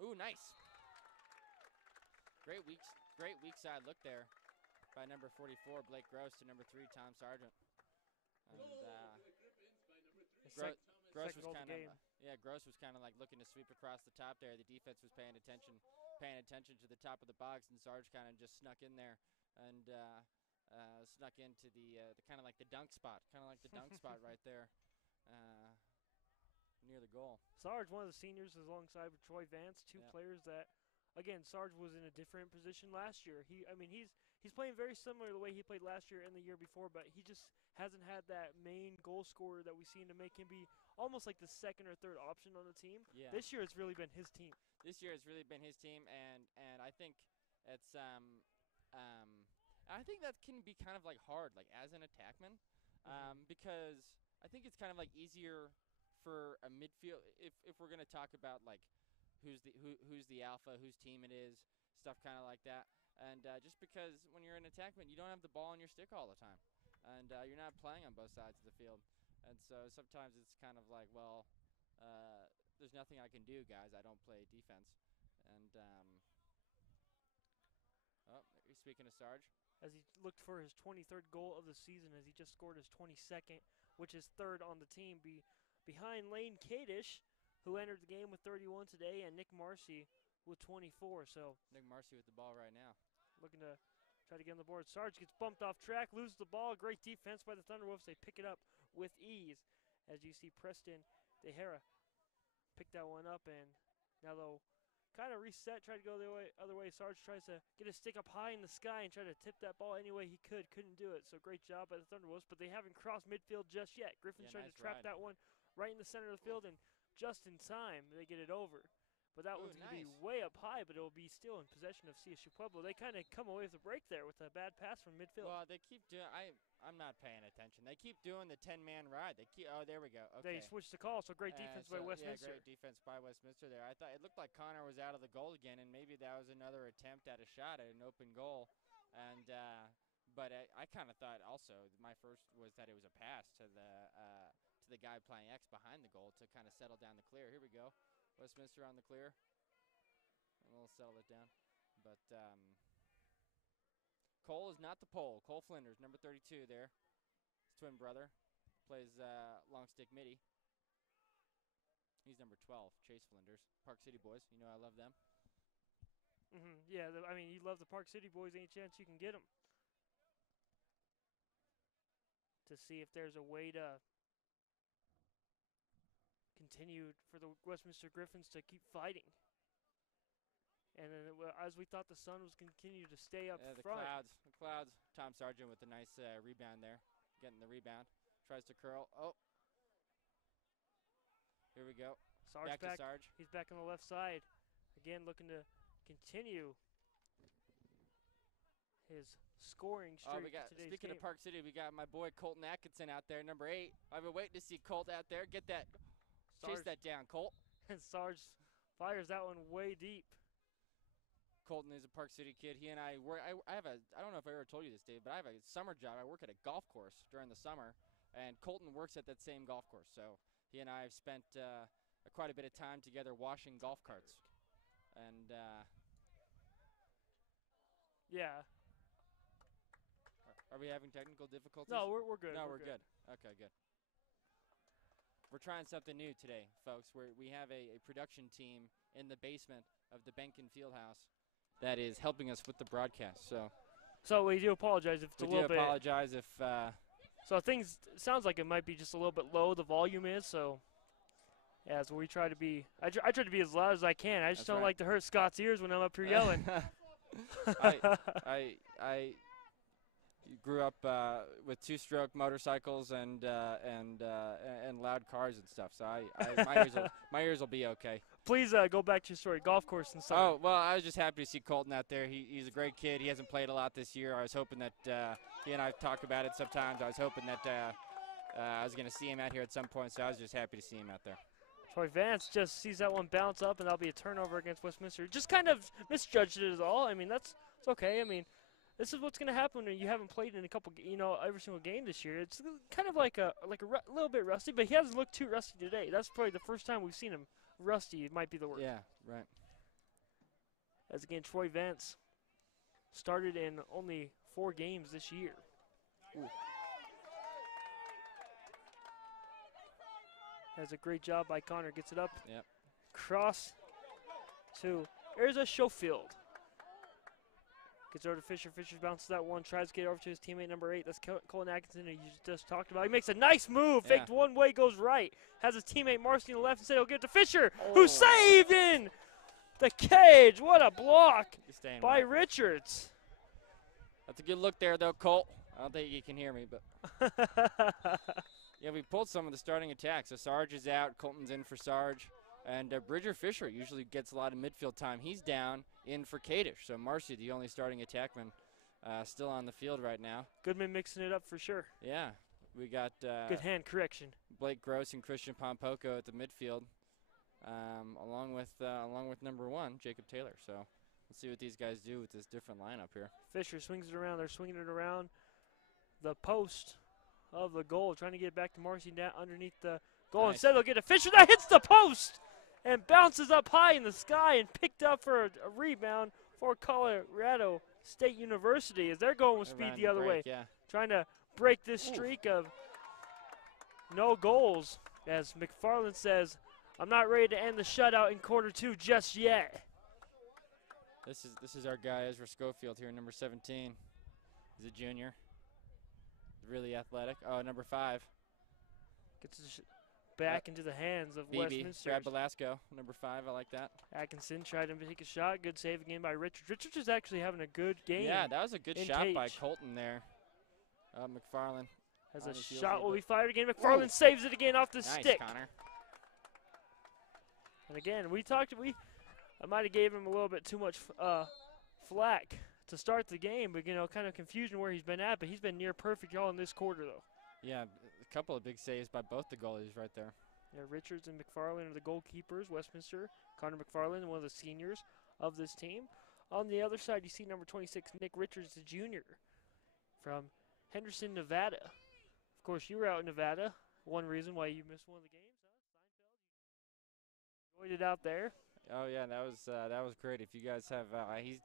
Ooh, nice. Great weak side look there by number 44, Blake Gross, to number 3, Tom Sargent. And Gross was kind of Gross was kind of like looking to sweep across the top there. The defense was paying attention to the top of the box, and Sarge kind of just snuck in there and snuck into the kind of like the dunk spot, right there near the goal. Sarge, one of the seniors, is alongside with Troy Vance, two players that, again, Sarge was in a different position last year. He's playing very similar to the way he played last year and the year before, but he just hasn't had that main goal scorer that we seen to make him be almost like the second or third option on the team. Yeah. This year it's really been his team. And I think it's I think that can be kind of like hard, like as an attackman, because I think it's kind of like easier for a midfield if we're gonna talk about like who's the alpha, whose team it is, stuff kind of like that. And just because when you're an attackman, you don't have the ball on your stick all the time, and you're not playing on both sides of the field, and so sometimes it's kind of like, well, there's nothing I can do, guys. I don't play defense. And speaking of Sarge, as he looked for his 23rd goal of the season, as he just scored his 22nd, which is third on the team, behind Lane Kadish, who entered the game with 31 today, and Nick Marcy with 24. So Nick Marcy with the ball right now, looking to try to get on the board. Sarge gets bumped off track, loses the ball. Great defense by the Thunderwolves. They pick it up with ease, as you see Preston DeHara pick that one up, and now they'll kind of reset, try to go the other way. Sarge tries to get his stick up high in the sky and try to tip that ball any way he could. Couldn't do it. So great job by the Thunderwolves, but they haven't crossed midfield just yet. Griffins trying to trap that one right in the center of the field, and just in time they get it over. But that Ooh, one's going to be nice. way up high, but it will be still in possession of CSU Pueblo. They kind of come away with a break there with a bad pass from midfield. Well, they keep doing. I'm not paying attention. They keep doing the 10-man ride. They keep. Oh, there we go. Okay. They switched the call, so great defense by Westminster. Yeah, great defense by Westminster there. I thought it looked like Connor was out of the goal again, and maybe that was another attempt at a shot at an open goal. And but I kind of thought also my first was that it was a pass to the guy playing X behind the goal to kind of settle down the clear. Here we go, Westminster on the clear, and we'll settle it down. But Cole is not the pole. Cole Flinders, number 32 there. His twin brother plays long stick midi. He's number 12, Chase Flinders. Park City boys, you know I love them. Yeah, I mean, you love the Park City boys any chance you can get them. To see if there's a way to continue for the Westminster Griffins to keep fighting. And then, as we thought, the sun was continue to stay up front. The clouds. Tom Sargent with a nice rebound there, getting the rebound. Tries to curl. Oh, here we go. Sarge back to Sarge. He's back on the left side, again looking to continue his scoring streak. Speaking of Park City, we got my boy Colton Atkinson out there, number 8. I've been waiting to see Colt out there. Get that, chase that down, Colt. And Sarge fires that one way deep. Colton is a Park City kid. He and I work. I don't know if I ever told you this, Dave, but I have a summer job. I work at a golf course during the summer, and Colton works at that same golf course. So he and I have spent quite a bit of time together washing golf carts. And yeah. Are we having technical difficulties? No, we're good. No, we're good. Okay, good. We're trying something new today, folks. We have a production team in the basement of the Benkin Fieldhouse that is helping us with the broadcast. So we do apologize if it's a little bit. We do apologize if. So things sounds like it might be just a little bit low. The volume is so. Yeah, so we try to be. I try to be as loud as I can. I just don't like to hurt Scott's ears when I'm up here yelling. I grew up with two-stroke motorcycles and loud cars and stuff. So my ears will be okay. Please go back to your story. Golf course and stuff. Oh, well, I was just happy to see Colton out there. He's a great kid. He hasn't played a lot this year. I was hoping that he and I talk about it sometimes. I was hoping that I was going to see him out here at some point, so I was just happy to see him out there. Troy Vance just sees that one bounce up, and that'll be a turnover against Westminster. Just kind of misjudged it at all. I mean, it's okay. I mean, this is what's going to happen when you haven't played in a couple, every single game this year. It's kind of like a little bit rusty, but he hasn't looked too rusty today. That's probably the first time we've seen him rusty. It might be the word. Yeah, right. As again, Troy Vance started in only 4 games this year. Ooh. Has a great job by Connor. Gets it up. Yep. Cross to Erza Schofield. Gets over to Fisher. Fisher bounces that one. Tries to get over to his teammate number 8. That's Colin Atkinson, who you just talked about. He makes a nice move. Yeah. Faked one way, goes right. Has his teammate Marcy on the left. Instead, he'll give it to Fisher, who saved in the cage. What a block by Richards. That's a good look there, though, Colt. I don't think you can hear me, but. Yeah, we pulled some of the starting attacks. So Sarge is out. Colton's in for Sarge. And Bridger Fisher usually gets a lot of midfield time. He's down in for Kadish. So Marcy, the only starting attackman, still on the field right now. Goodman mixing it up for sure. Yeah. We got good hand correction. Blake Gross and Christian Pompoko at the midfield, along with number 1, Jacob Taylor. So let's see what these guys do with this different lineup here. Fisher swings it around. They're swinging it around the post of the goal, trying to get it back to Marcy down underneath the goal. Nice. Instead, they'll get a Fisher that hits the post and bounces up high in the sky and picked up for a rebound for Colorado State University as they're going with speed the other way. Yeah. Trying to break this streak of no goals. As McFarland says, I'm not ready to end the shutout in quarter 2 just yet. This is our guy, Ezra Schofield here, number 17. He's a junior. Really athletic. Oh, number 5. Gets it back into the hands of Westminster. Brad Belasco, number 5. I like that. Atkinson tried to take a shot. Good save again by Richards. Richards is actually having a good game. Yeah, that was a good shot by Colton there. McFarland. As a shot will be fired again. McFarland saves it again off the stick. Nice, Connor. And again, I might have gave him a little bit too much flack to start the game, but, you know, kind of confusion where he's been at, but he's been near perfect all in this quarter, though. Yeah, a couple of big saves by both the goalies right there. Yeah, Richards and McFarland are the goalkeepers. Westminster, Connor McFarland, one of the seniors of this team. On the other side, you see number 26, Nick Richards, the junior from Henderson, Nevada. Of course, you were out in Nevada. One reason why you missed one of the games, huh? Enjoyed it out there. Oh yeah, that was great. If you guys have,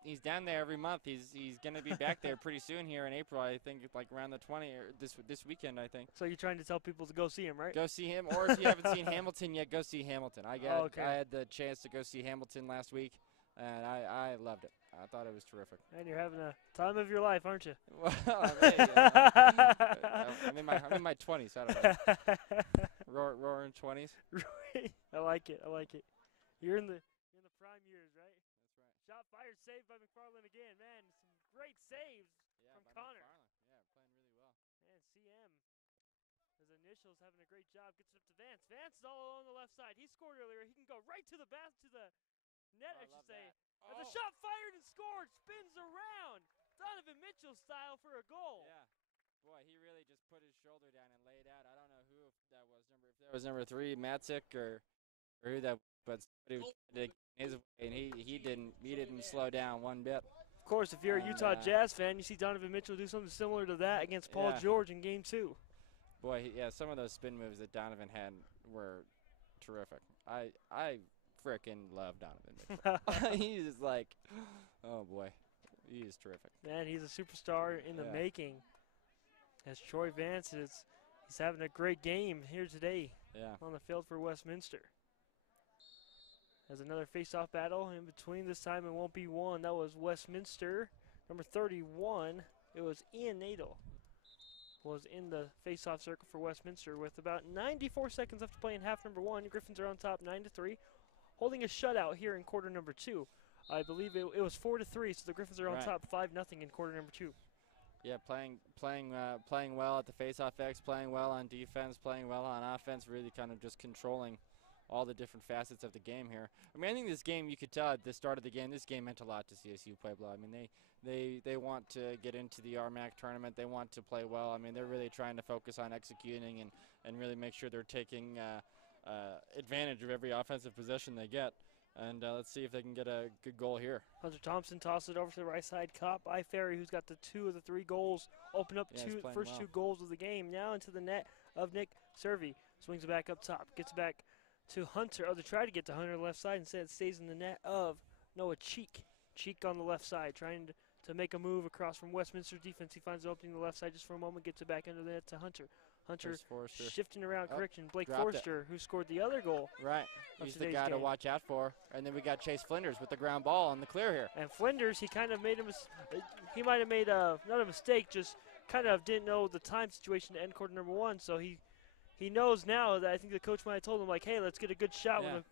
he's down there every month. He's gonna be back there pretty soon here in April. I think like around the 20 or this weekend. I think. So you're trying to tell people to go see him, right? Go see him, or if you haven't seen Hamilton yet, go see Hamilton. I had the chance to go see Hamilton last week, and I loved it. I thought it was terrific. And you're having a time of your life, aren't you? Well, I'm in my 20s. I don't know. Roaring 20s. I like it. I like it. You're in the prime years, right? That's right. Shot fired, saved by McFarland again. Man, some great saves from Connor. McFarland. Yeah, playing really well. And CM, his initials, having a great job. Gets it up to Vance. Vance is all along the left side. He scored earlier. He can go right to the net, I should say. As a shot fired and scored, spins around. Donovan Mitchell style for a goal. Yeah. Boy, he really just put his shoulder down and laid out. I don't know who that was. If that was number 3, Matzik, or who that was, but somebody was trying to get his way, and he didn't slow down one bit. Of course, if you're a Utah Jazz fan, you see Donovan Mitchell do something similar to that against Paul George in Game 2. Boy, some of those spin moves that Donovan had were terrific. I frickin' love Donovan Mitchell. He's like, oh boy, he is terrific. Man, he's a superstar in the making. As Troy Vance he's having a great game here today on the field for Westminster. As another face-off battle in between, this time it won't be one. That was Westminster, number 31. It was Ian Nadel was in the face-off circle for Westminster with about 94 seconds left to play in half number 1. Griffins are on top 9-3, holding a shutout here in quarter number 2. I believe it was 4-3, so the Griffins are on top 5-0 in quarter number 2. Yeah, playing well at the face-off X, playing well on defense, playing well on offense, really kind of just controlling all the different facets of the game here. I mean, I think this game, you could tell at the start of the game, this game meant a lot to CSU Pueblo. I mean, they want to get into the RMAC tournament. They want to play well. I mean, they're really trying to focus on executing and really make sure they're taking advantage of every offensive possession they get. And let's see if they can get a good goal here. Hunter Thompson tosses it over to the right side. Caught by Ferry, who's got the 2 of the 3 goals. Open up first 2 goals of the game. Now into the net of Nick Servey. Swings it back up top. Gets it back to Hunter. Oh, they try to get to Hunter left side. Instead, it stays in the net of Noah Cheek. Cheek on the left side, trying to make a move across from Westminster's defense. He finds an opening on the left side just for a moment. Gets it back under the net to Hunter. Hunter shifting around, correction. Blake Forrester, who scored the other goal. Right. He's the guy to watch out for. And then we got Chase Flinders with the ground ball on the clear here. And Flinders, he kind of made he might have made not a mistake, just kind of didn't know the time situation to end quarter number 1. So he knows now that I think the coach might have told him, like, hey, let's get a good shot when the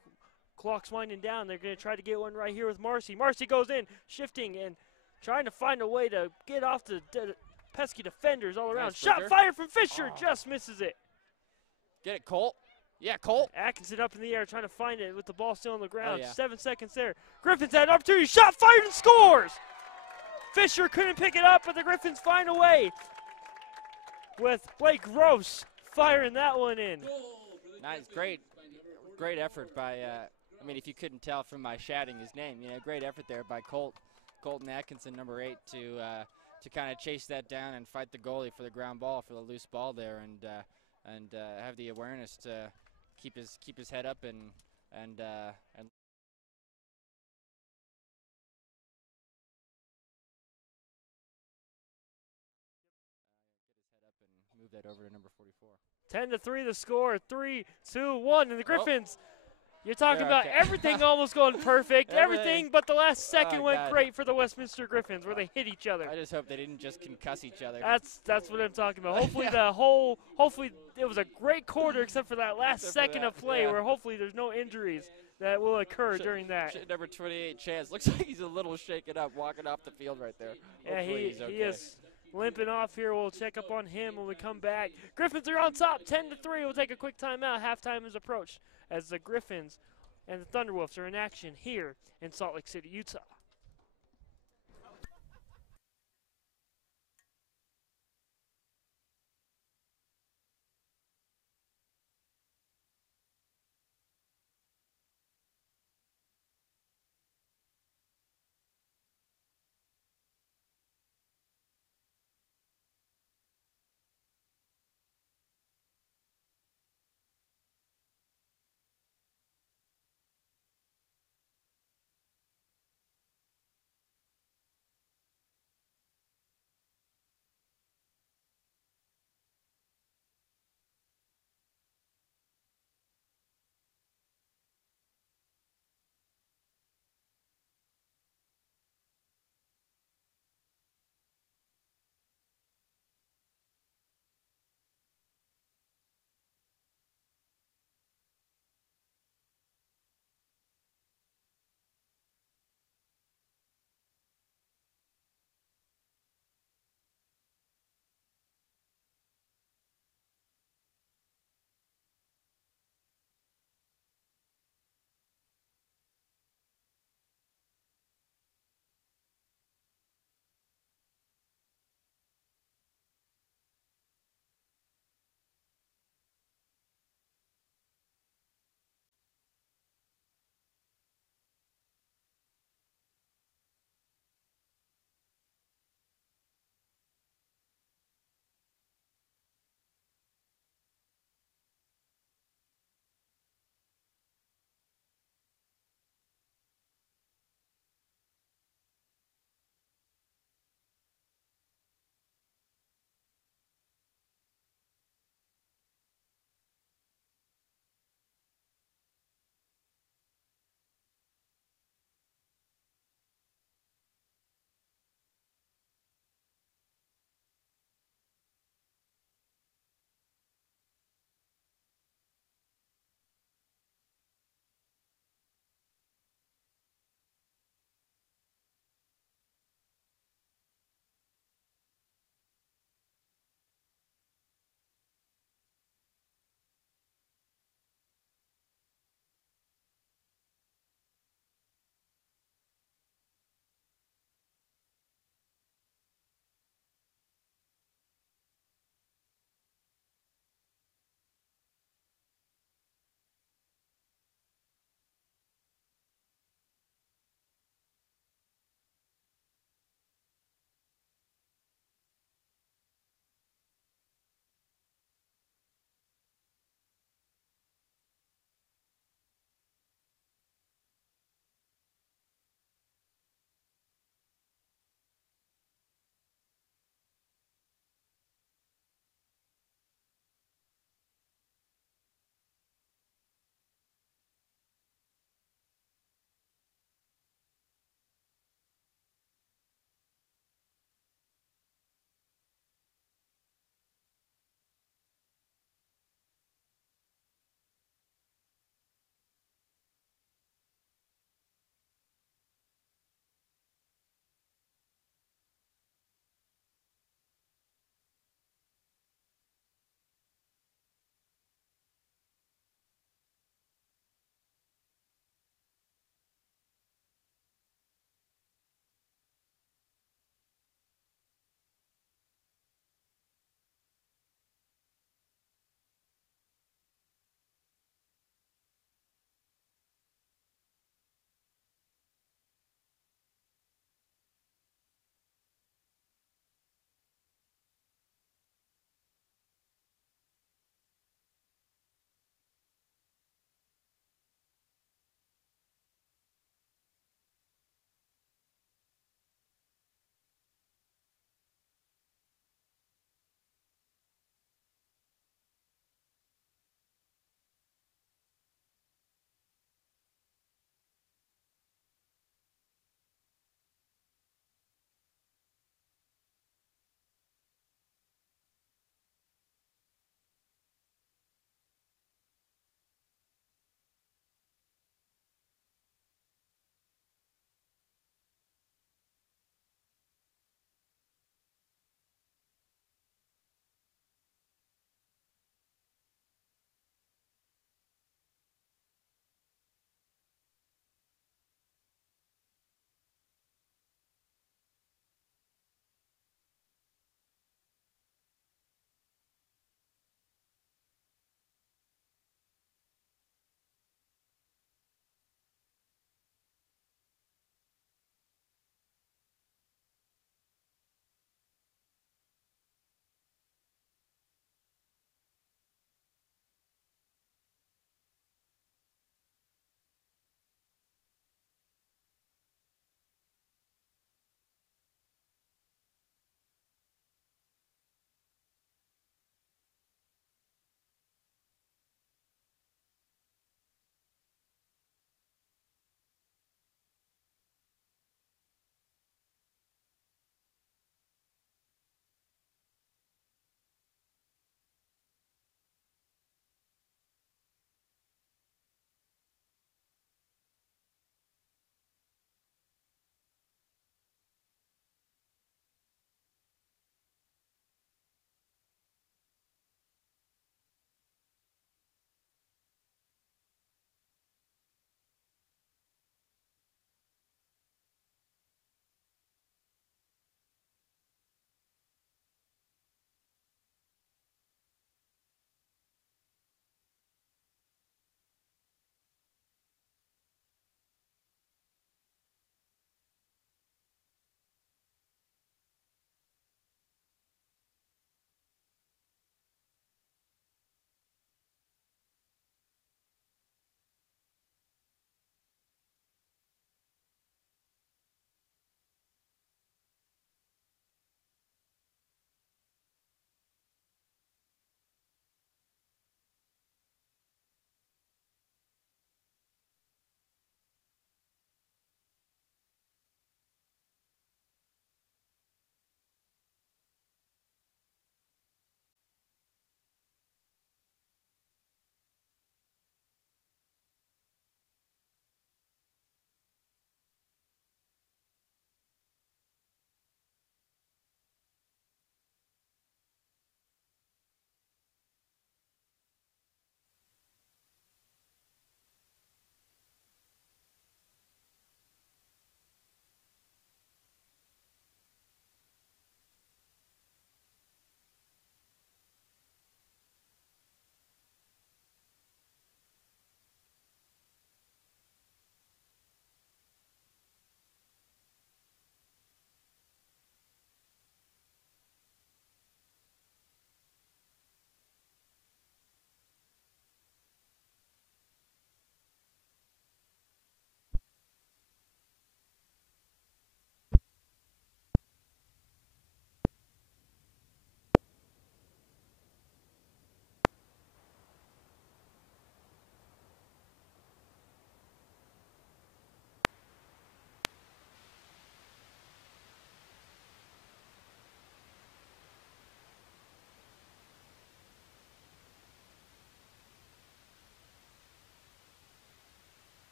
clock's winding down. They're going to try to get one right here with Marcy. Marcy goes in, shifting and trying to find a way to get off the pesky defenders all around. Shot fired from Fisher, just misses it. Get it, Colt. Yeah, Colt. Atkinson up in the air, trying to find it with the ball still on the ground. 7 seconds there. Griffins had an opportunity. Shot fired and scores. Fisher couldn't pick it up, but the Griffins find a way with Blake Gross firing that one in. Nice, great effort by, I mean, if you couldn't tell from my shouting his name, great effort there by Colton Atkinson, number 8, to kind of chase that down and fight the goalie for the ground ball, for the loose ball there, and have the awareness to keep his head up and move that over to number 44. 10-3 the score. 3, 2, 1, and the Griffins. You're talking about everything almost going perfect. Everything but the last second went great for the Westminster Griffins, where they hit each other. I just hope they didn't just concuss each other. That's what I'm talking about. Hopefully hopefully it was a great quarter except for that last second of play where hopefully there's no injuries that will occur during that. Number 28, Chance. Looks like he's a little shaken up walking off the field right there. Yeah, he is limping off here. We'll check up on him when we come back. Griffins are on top, 10-3. We'll take a quick timeout. Halftime is approached as the Griffins and the Thunderwolves are in action here in Salt Lake City, Utah.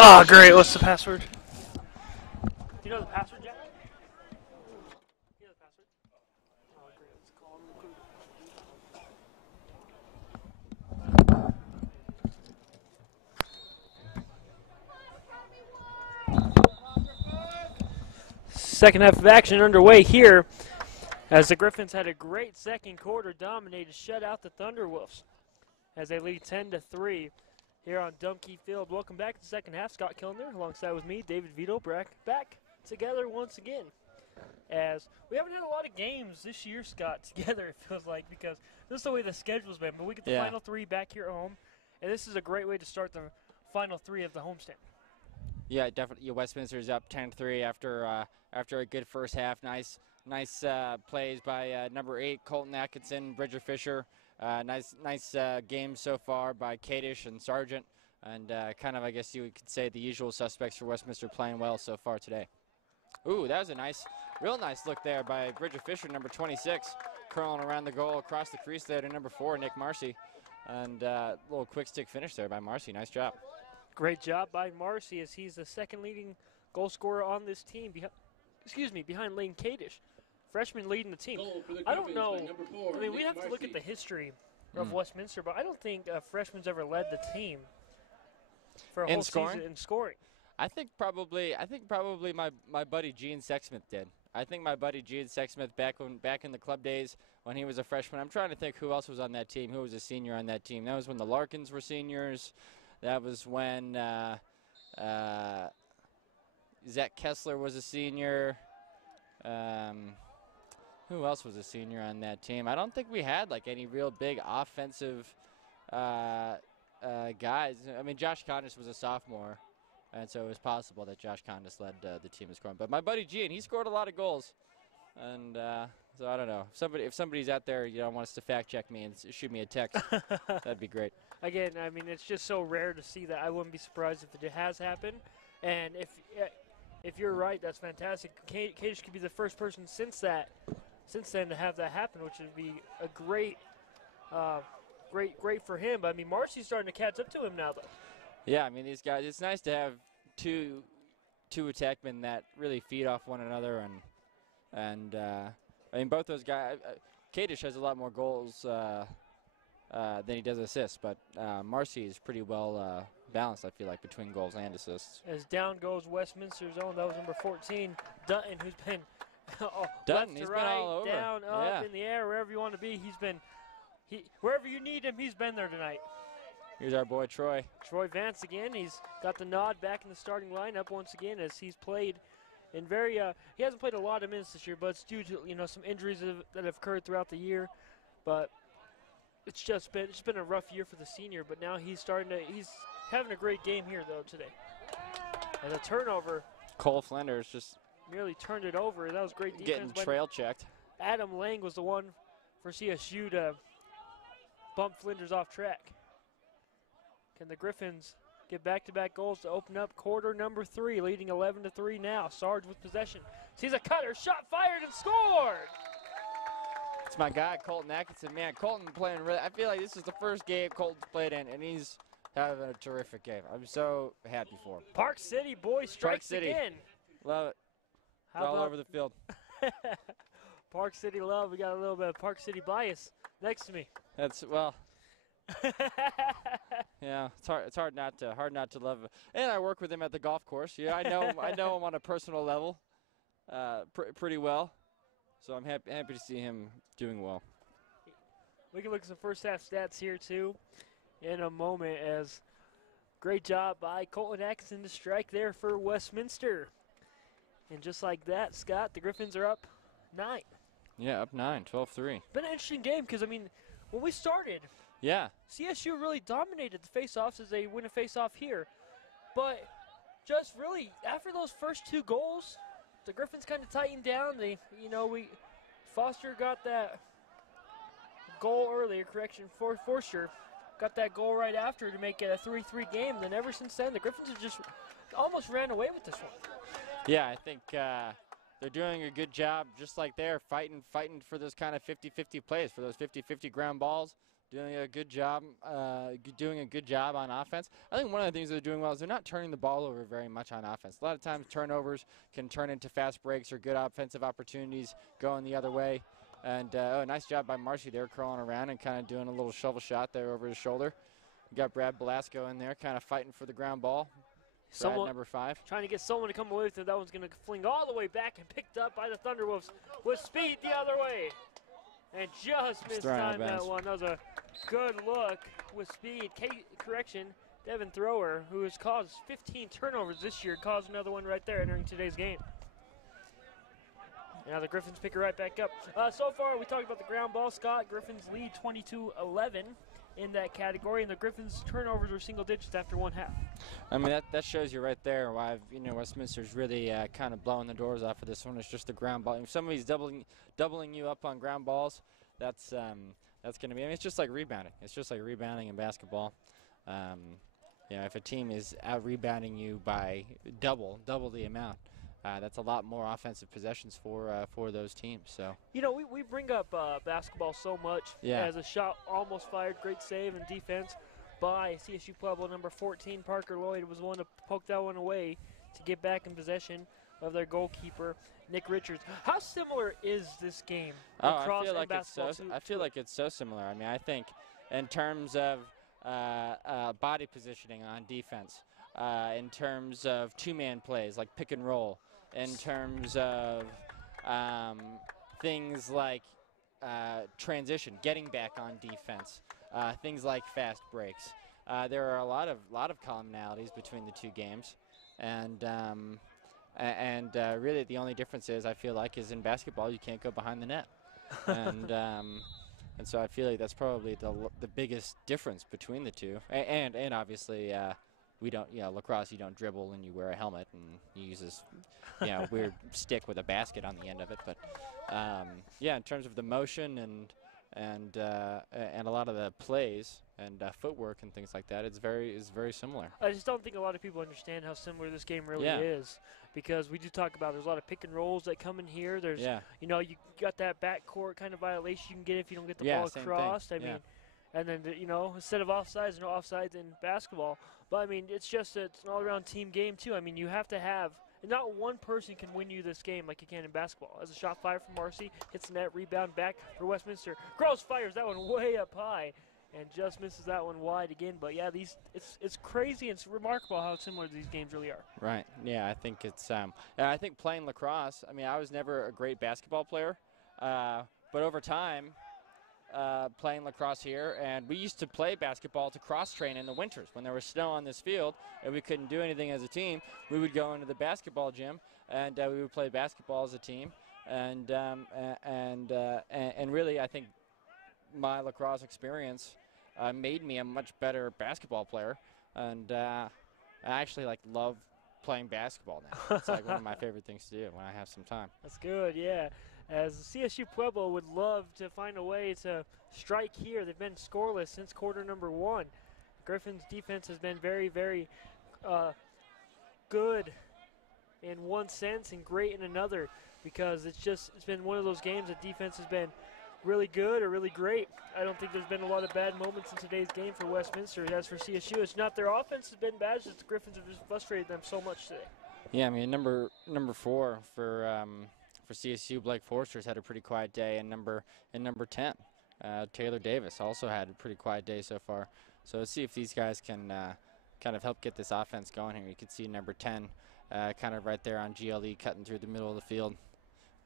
Oh, great. What's the password? Do you know the password, Jack? You know the password? Oh, great. Let's call him real quick. Second half of action underway here as the Griffins had a great second quarter, dominated, shut out the Thunderwolves as they lead 10-3 here on Dumke Field. Welcome back to the second half. Scott Killner alongside with me, David Vito, back together once again. As we haven't had a lot of games this year, Scott, together, it feels like, because this is the way the schedule's been. But we get the final three back here at home, and this is a great way to start the final three of the homestand. Yeah, definitely. Westminster's up 10-3 after a good first half. Nice plays by number 8, Colton Atkinson, Bridger Fisher. Nice game so far by Kadish and Sargent. And kind of, I guess you could say, the usual suspects for Westminster playing well so far today. Ooh, that was a real nice look there by Bridger Fisher, number 26, curling around the goal across the crease there to number 4, Nick Marcy. And a little quick stick finish there by Marcy. Nice job. Great job by Marcy as he's the second leading goal scorer on this team, behind Lane Kadish. Freshman leading the team. I don't know. I mean, we have to look at the history of Westminster, but I don't think a freshman's ever led the team for a whole season in scoring. I think probably my buddy Gene Sexsmith did. I think my buddy Gene Sexsmith back in the club days when he was a freshman. I'm trying to think who else was on that team, who was a senior on that team. That was when the Larkins were seniors. That was when Zach Kessler was a senior. Who else was a senior on that team? I don't think we had like any real big offensive guys. I mean, Josh Condis was a sophomore, and so it was possible that Josh Condis led the team in scoring. But my buddy Gene, he scored a lot of goals, and so I don't know. If somebody's out there, wants to fact check me and shoot me a text, that'd be great. Again, I mean, it's just so rare to see that. I wouldn't be surprised if it has happened, and if you're right, that's fantastic. Kadish could be the first person since then to have that happen, which would be a great for him. But I mean, Marcy's starting to catch up to him now, though. Yeah, I mean, these guys. It's nice to have two attackmen that really feed off one another, and I mean, both those guys. Kadish has a lot more goals than he does assists, but Marcy is pretty well balanced, I feel like, between goals and assists. As down goes Westminster's own, that was number 14, Dutton, who's been Dutton, he's been all over. Down, up, in the air, wherever you want to be. Wherever you need him, he's been there tonight. Here's our boy Troy. Troy Vance again. He's got the nod back in the starting lineup once again as he's played in he hasn't played a lot of minutes this year, but it's due to some injuries that have occurred throughout the year. But it's been a rough year for the senior. But now he's having a great game here though today. And a turnover. Cole Flinders just nearly turned it over. That was great defense. Getting trail checked. Adam Lang was the one for CSU to bump Flinders off track. Can the Griffins get back-to-back goals to open up quarter number 3, leading 11-3 now? Sarge with possession. Sees a cutter, shot fired and scored! It's my guy, Colton Atkinson. Man, Colton playing really. I feel like this is the first game Colton's played in, and he's having a terrific game. I'm so happy for him. Park City boy strikes again. Love it. All over the field. Park City love. We got a little bit of Park City bias next to me. Yeah, it's hard not to love it. And I work with him at the golf course. Yeah, I know him on a personal level, pretty well. So I'm happy to see him doing well. We can look at some first half stats here too, in a moment. As great job by Colton Atkinson to strike there for Westminster. And just like that, Scott, the Griffins are up 9. Yeah, up 9, 12-3. Been an interesting game because, I mean, when we started, CSU really dominated the faceoffs as they win a faceoff here. But just really, after those first 2 goals, the Griffins kind of tightened down. Foster got that goal earlier, Forster got that goal right after to make it a 3-3 game. Then ever since then, the Griffins have just almost ran away with this one. Yeah, I think they're doing a good job, just like they're fighting for those kind of 50-50 plays, for those 50-50 ground balls. doing a good job on offense. I think one of the things they're doing well is they're not turning the ball over very much on offense. A lot of times turnovers can turn into fast breaks or good offensive opportunities going the other way. And nice job by Marcy there, crawling around and kind of doing a little shovel shot there over his shoulder. We got Brad Belasco in there kind of fighting for the ground ball. Brad, number 5. Trying to get someone to come away with it. That one's going to fling all the way back and picked up by the Thunderwolves with speed the other way. And just missed time that one. That was a good look with speed. Devin Thrower, who has caused 15 turnovers this year, caused another one right there entering today's game. Now the Griffins pick it right back up. So far, we talked about the ground ball. Scott, Griffins lead 22-11 in that category, and the Griffins' turnovers are single digits after one half. I mean, that shows you right there why Westminster's really kind of blowing the doors off of this one. It's just the ground ball. If somebody's doubling you up on ground balls, that's going to be. I mean, it's just like rebounding. It's just like rebounding in basketball. If a team is out rebounding you by double the amount, that's a lot more offensive possessions for those teams. So we bring up basketball so much. Yeah. As a shot almost fired, great save and defense by CSU Pueblo. Number 14, Parker Lloyd, was the one to poke that one away to get back in possession of their goalkeeper, Nick Richards. How similar is this game? I feel like it's so similar. I mean, I think in terms of body positioning on defense, in terms of two-man plays like pick and roll, in terms of things like transition, getting back on defense, things like fast breaks. There are a lot of commonalities between the two games, and really the only difference is, I feel like, is in basketball you can't go behind the net, and so I feel like that's probably the biggest difference between the two, and obviously. We don't, lacrosse, you don't dribble and you wear a helmet and you use this, weird stick with a basket on the end of it. But, in terms of the motion and a lot of the plays and footwork and things like that, it's very similar. I just don't think a lot of people understand how similar this game really is, because we do talk about there's a lot of pick and rolls that come in here. There's, you got that backcourt kind of violation you can get if you don't get the ball across. I mean. And then, instead of offsides, no offsides in basketball. But, I mean, it's an all-around team game, too. I mean, you have to have – not one person can win you this game like you can in basketball. As a shot fired from Marcy, hits the net, rebound back for Westminster. Gross fires that one way up high and just misses that one wide again. But, yeah, it's crazy. It's remarkable how similar these games really are. Right. Yeah, I think it's I think playing lacrosse, I mean, I was never a great basketball player. But over time – playing lacrosse here, and we used to play basketball to cross-train in the winters. When there was snow on this field and we couldn't do anything as a team, we would go into the basketball gym and we would play basketball as a team. And really, I think my lacrosse experience made me a much better basketball player. And I actually love playing basketball now. It's one of my favorite things to do when I have some time. That's good, yeah. As CSU Pueblo would love to find a way to strike here. They've been scoreless since quarter number 1. Griffin's defense has been very, very good in one sense and great in another, because it's been one of those games that defense has been really good or really great. I don't think there's been a lot of bad moments in today's game for Westminster. As for CSU, it's not their offense has been bad, it's just the Griffins have just frustrated them so much today. Yeah, I mean, number 4 for CSU, Blake Forster's had a pretty quiet day, and number 10, Taylor Davis, also had a pretty quiet day so far. So let's see if these guys can kind of help get this offense going here. You can see number 10 kind of right there on GLE cutting through the middle of the field,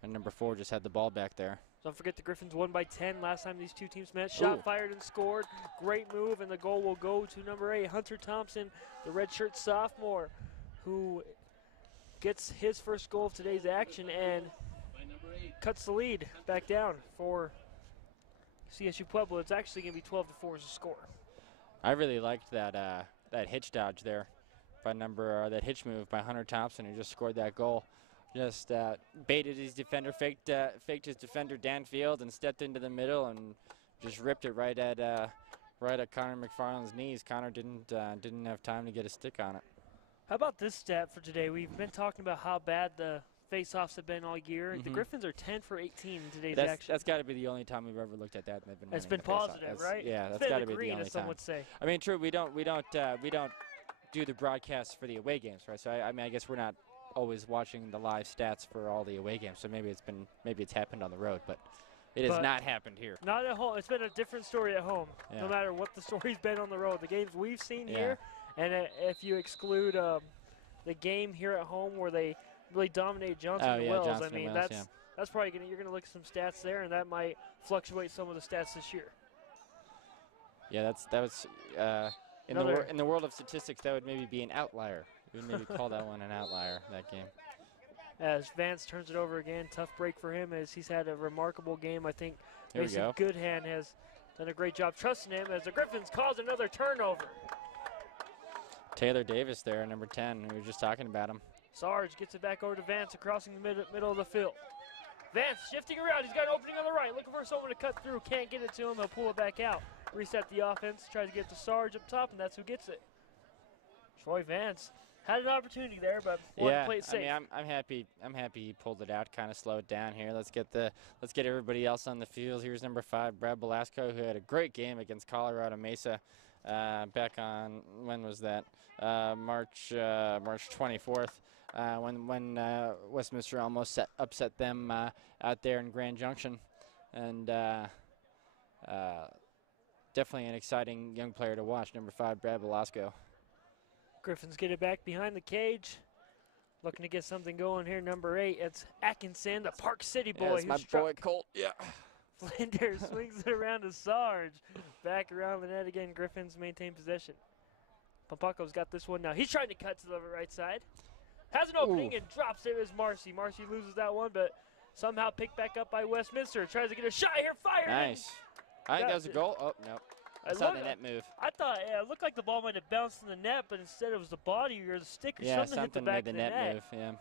and number 4 just had the ball back there. Don't forget the Griffins won by 10 last time these two teams met. Shot fired and scored. Great move, and the goal will go to number 8, Hunter Thompson, the redshirt sophomore, who gets his first goal of today's action and cuts the lead back down for CSU Pueblo. It's actually going to be 12-4 as a score. I really liked that hitch dodge there by that hitch move by Hunter Thompson, who just scored that goal. Just baited his defender, faked his defender downfield, and stepped into the middle and just ripped it right at Connor McFarland's knees. Connor didn't have time to get a stick on it. How about this stat for today? We've been talking about how bad the face-offs have been all year. The Griffins are 10 for 18 in today's action. That's got to be the only time we've ever looked at that. And they've been It's winning been the face-off. positive, right? Yeah, It's that's got to been be the green, only as some time. would say. I mean, true. We don't do the broadcasts for the away games, right? So I mean, I guess we're not always watching the live stats for all the away games. So maybe it's happened on the road, but it has not happened here. Not at home. It's been a different story at home. Yeah. No matter what the story's been on the road, the games we've seen here, and if you exclude the game here at home where they really dominate Johnson and Wells, Johnson I mean and Wells, that's probably you're gonna look at some stats there, and that might fluctuate some of the stats this year. Yeah, that was in the world of statistics, that would maybe be an outlier. We would maybe call that one an outlier, that game. As Vance turns it over again, tough break for him as he's had a remarkable game. I think Here we Mason go. Goodhand has done a great job trusting him as the Griffins cause another turnover. Taylor Davis there, number 10. We were just talking about him. Sarge gets it back over to Vance, crossing the middle of the field. Vance shifting around. He's got an opening on the right, looking for someone to cut through. Can't get it to him. He'll pull it back out. Reset the offense, tries to get to Sarge up top, and that's who gets it. Troy Vance had an opportunity there, but wanted to play it safe. I mean, I'm happy he pulled it out, kind of slowed down here. Let's get everybody else on the field. Here's number 5, Brad Belasco, who had a great game against Colorado Mesa back on, when was that? March 24th. When Westminster almost upset them out there in Grand Junction, and definitely an exciting young player to watch. Number 5, Brad Belasco. Griffins get it back behind the cage, looking to get something going here. Number 8, it's Atkinson, the Park City boy. That's my boy Colt. Yeah. Flinders swings it around to Sarge. Back around the net again. Griffins maintain possession. Papaco's got this one now. He's trying to cut to the right side. Has an opening and drops it as Marcy. Marcy loses that one, but somehow picked back up by Westminster. Tries to get a shot here. Fired. Nice. I think that was a goal. Oh, no. I saw the net move. I thought it looked like the ball might have bounced in the net, but instead it was the body or the stick or something hit the back of the net. Move, yeah.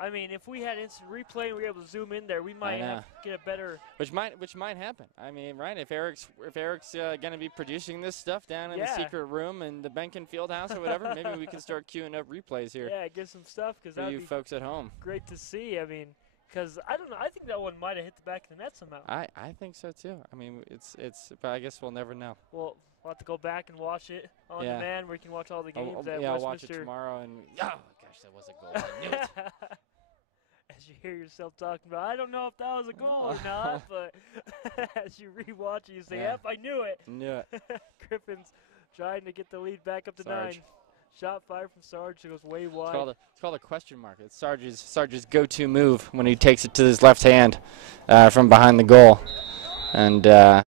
I mean, if we had instant replay and we were able to zoom in there, we might get a better. Which might happen. I mean, right? If Eric's going to be producing this stuff down in the secret room in the Benkin Fieldhouse or whatever, maybe we can start queuing up replays here. Yeah, get some stuff because for you folks at home. Great to see. I mean, because I don't know. I think that one might have hit the back of the net somehow. I think so too. I mean, it's. But I guess we'll never know. Well, we'll have to go back and watch it on demand, where you can watch all the games. I'll watch it tomorrow. And oh gosh, that was a goal. I knew it. As you hear yourself talking about, I don't know if that was a goal or not, but as you rewatch it, you say, "Yep, I knew it." Knew it. Griffins trying to get the lead back up to Sarge. 9. Shot fired from Sarge. It goes way wide. It's called a question mark. It's Sarge's go-to move when he takes it to his left hand from behind the goal, and. 12-4.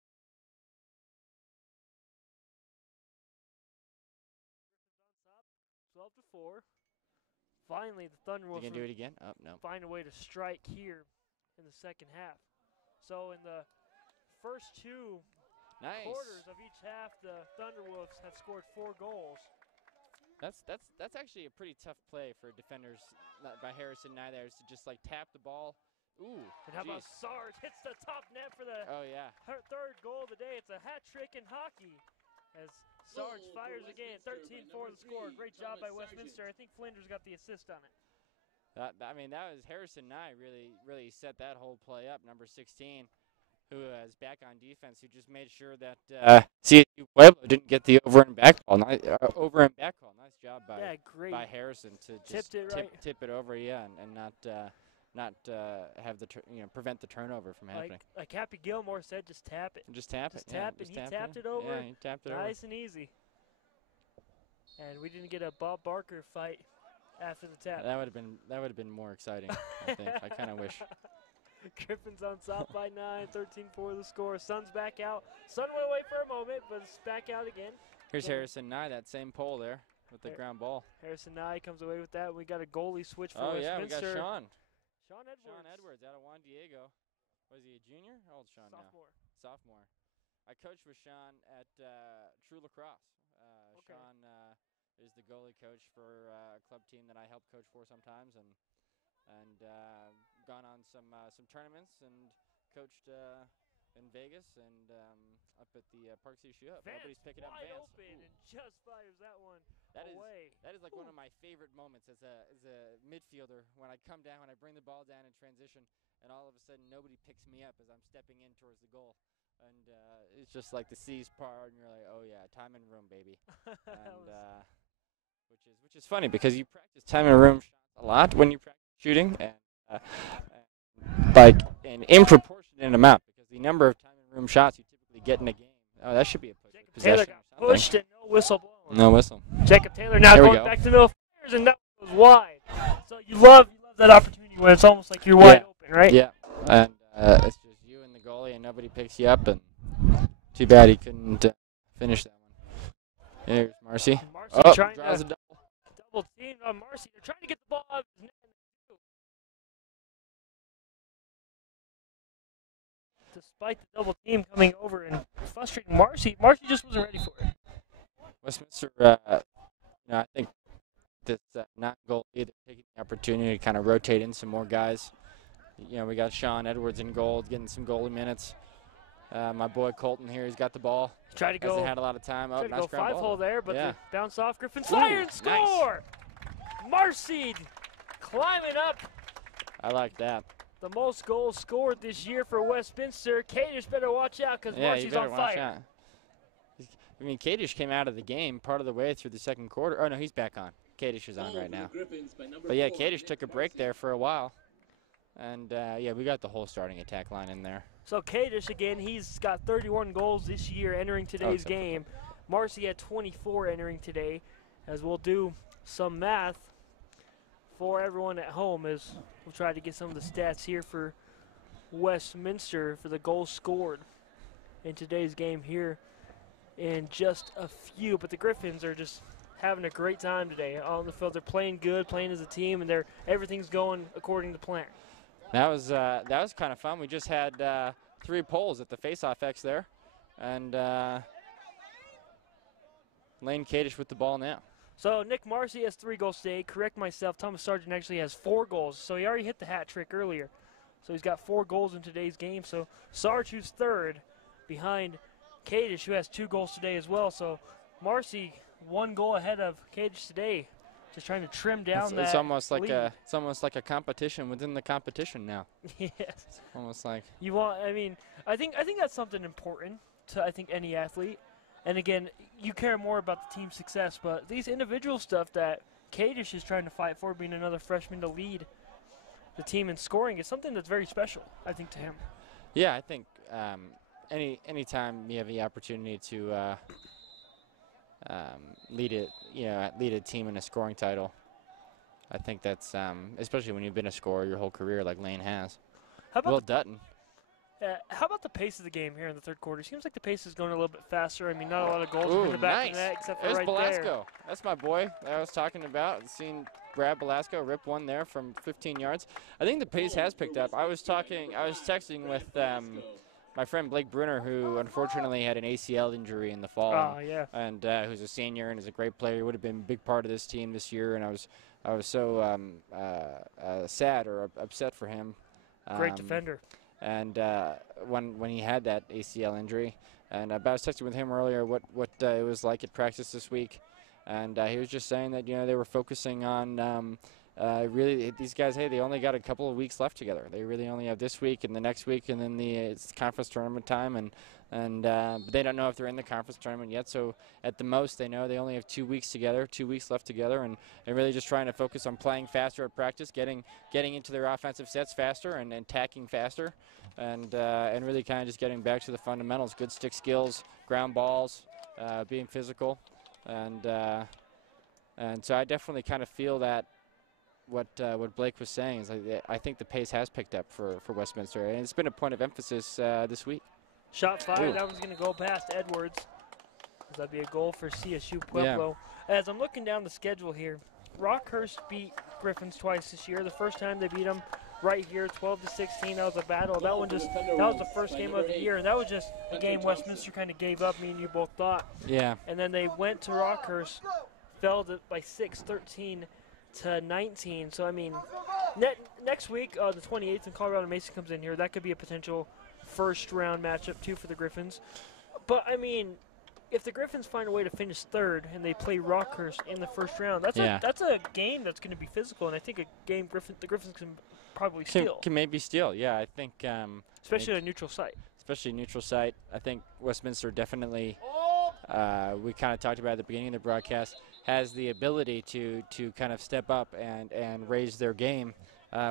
Finally, the Thunderwolves can do it again. Oh no! Find a way to strike here in the second half. So in the first 2 quarters of each half, the Thunderwolves have scored 4 goals. That's actually a pretty tough play for defenders by Harrison Nythers to just like tap the ball. Ooh. And how about Sarge hits the top net for the third goal of the day. It's a hat trick in hockey as Sarge fires again. 13-4 the score. Great job by Westminster. I think Flinders got the assist on it. I mean, that was Harrison Nye really set that whole play up. Number 16, who is back on defense, who just made sure that CSU Pueblo didn't get the over and back call. Nice job by Harrison to just tip it over, and not have the prevent the turnover from happening. Like Happy Gilmore said, just tap it. Just tap it. He tapped it over. Yeah, he tapped it over. Nice and easy. And we didn't get a Bob Barker fight after the tap. That would have been more exciting. I think. I kind of wish. Griffins on top by 9, 13-4 the score. Sun's back out. Sun went away for a moment, but it's back out again. Here's Harrison Nye, that same pole there with the ground ball. Harrison Nye comes away with that. We got a goalie switch for Westminster. Westminster. We got Sean. Sean Edwards out of Juan Diego. Was he a junior? How old Sean Sophomore. now? Sophomore. I coached with Sean at True Lacrosse. Sean is the goalie coach for a club team that I help coach for sometimes, and gone on some tournaments and coached in Vegas, and up at the Park City Shoe Up. Vance Nobody's picking up wide Vance. open and just fires that one away. That is like one of my favorite moments as a midfielder when I come down, when I bring the ball down in transition, and all of a sudden nobody picks me up as I'm stepping in towards the goal. And it's just like the seas part, and you're like, oh yeah, time and room, baby. And which is funny because you practice time and room shots a lot when you practice shooting, and like in proportionate amount, because the number of time and room shots you typically get in a game. Oh, that should be a Taylor got pushed and no whistle blown. No whistle. Jacob Taylor now going back to no fires, and that goes wide. So you love that opportunity when it's almost like you're wide open, right? Yeah, and it's just you and the goalie, and nobody picks you up, and too bad he couldn't finish that one. Here's Marcy. Marcy trying draws to a double team on Marcy. They're trying to get the ball out of his net. Despite the double team coming over and frustrating Marcy, Marcy just wasn't ready for it. Westminster, I think this non-goalie, they're taking the opportunity to kind of rotate in some more guys. We got Sean Edwards in goal, getting some goalie minutes. My boy Colton here, he's got the ball. Tried to go. Hasn't had a lot of time. Tried to nice go ground ball. 5-hole there, but yeah. they bounce off. Griffins fire and score! Nice. Marcy climbing up. I like that. The most goals scored this year for Westminster. Kadish better watch out because Marcy's on fire. I mean, Kadish came out of the game part of the way through the second quarter. Oh, no, he's back on. Kadish is on right now. But, yeah, Kadish took a break there for a while. And, we got the whole starting attack line in there. So Kadish, again, he's got 31 goals this year entering today's game. Marcy had 24 entering today, as we'll do some math for everyone at home as we'll try to get some of the stats here for Westminster for the goals scored in today's game here in just a few. But the Griffins are just having a great time today on the field. They're playing good, playing as a team, and everything's going according to plan. That was kind of fun. We just had 3 poles at the face-off X there, and Lane Kadish with the ball now. So Nick Marcy has 3 goals today. Correct myself, Thomas Sargent actually has 4 goals. So he already hit the hat trick earlier. So he's got 4 goals in today's game. So Sarge, who's 3rd, behind Kadish, who has 2 goals today as well. So Marcy 1 goal ahead of Kadish today. Just trying to trim down that it's almost like lead. it's almost like a competition within the competition now. Yes. It's almost like I think that's something important to any athlete. And again, you care more about the team's success, but these individual stuff that Kadish is trying to fight for, being another freshman to lead the team in scoring, is something that's very special, I think, to him. Yeah, I think any time you have the opportunity to lead a team in a scoring title, I think that's especially when you've been a scorer your whole career like Lane has. How about Dutton. How about the pace of the game here in the third quarter? Seems like the pace is going a little bit faster. I mean, not a lot of goals in the back of the net except for There's right Belasco. there. That's my boy that I was talking about. Seen Brad Belasco rip one there from 15 yards. I think the pace has picked up. I was texting with my friend Blake Brunner, who unfortunately had an ACL injury in the fall. Oh, yeah. And who's a senior and is a great player. He would have been a big part of this team this year, and I was so sad or upset for him. Great defender. And when he had that ACL injury, and I was texting with him earlier what it was like at practice this week, and he was just saying that they were focusing on really these guys. Hey, they only got a couple of weeks left together. They really only have this week and the next week, and then it's conference tournament time, and but they don't know if they're in the conference tournament yet. So at the most, they know they only have 2 weeks together, 2 weeks left together, and really just trying to focus on playing faster at practice, getting into their offensive sets faster and attacking faster, and really kind of just getting back to the fundamentals: good stick skills, ground balls, being physical, and so I definitely kind of feel that. What Blake was saying is I think the pace has picked up for Westminster, and it's been a point of emphasis this week. Shot fired. That was going to go past Edwards. That'd be a goal for CSU Pueblo. Yeah. As I'm looking down the schedule here, Rockhurst beat Griffins twice this year. The first time they beat them right here, 12-16. That was a battle. That was the first game of the year, and that was just a game Westminster kind of gave up. Me and you both thought. Yeah. And then they went to Rockhurst, fell by 6, 13-19. So I mean, next week, the 28th, and Colorado Mesa comes in here. That could be a potential first-round matchup too for the Griffins. But, I mean, if the Griffins find a way to finish third and they play Rockhurst in the first round, that's a game that's going to be physical, and I think a game the Griffins can probably steal. Can maybe steal, yeah. I think especially at a neutral site. Especially a neutral site. I think Westminster definitely, we kind of talked about at the beginning of the broadcast, has the ability to kind of step up and raise their game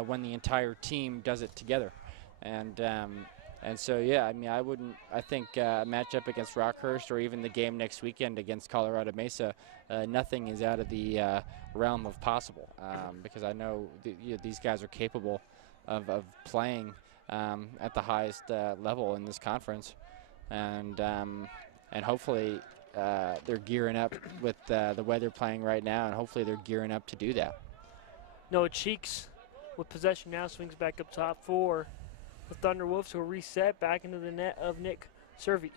when the entire team does it together. And so, yeah, I mean, I think a matchup against Rockhurst or even the game next weekend against Colorado Mesa, nothing is out of the realm of possible because I know these guys are capable of playing at the highest level in this conference. And hopefully they're gearing up with the way they're playing right now, and hopefully they're gearing up to do that. Noah Cheeks with possession now, swings back up top for the Thunderwolves, who will reset back into the net of Nick Servey.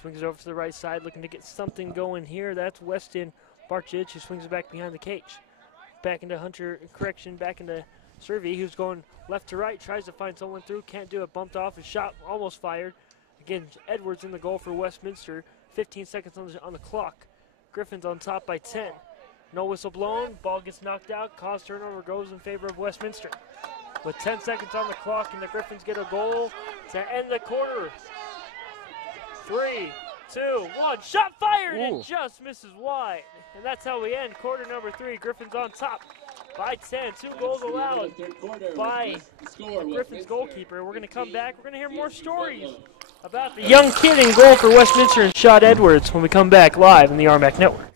Swings it over to the right side, looking to get something going here. That's Weston Barchich, who swings it back behind the cage. Back into back into Servey, who's going left to right, tries to find someone through, can't do it, bumped off, his shot almost fired. Again, Edwards in the goal for Westminster, 15 seconds on the clock. Griffins on top by 10. No whistle blown, ball gets knocked out, cause turnover goes in favor of Westminster. With 10 seconds on the clock, and the Griffins get a goal to end the quarter. 3, 2, 1, shot fired, and just misses wide. And that's how we end quarter number 3. Griffins on top by 10. 2 goals allowed by the Griffins goalkeeper. We're going to come back. We're going to hear more stories about the young kid in goal for Westminster and Shot Edwards when we come back live in the RMAC Network.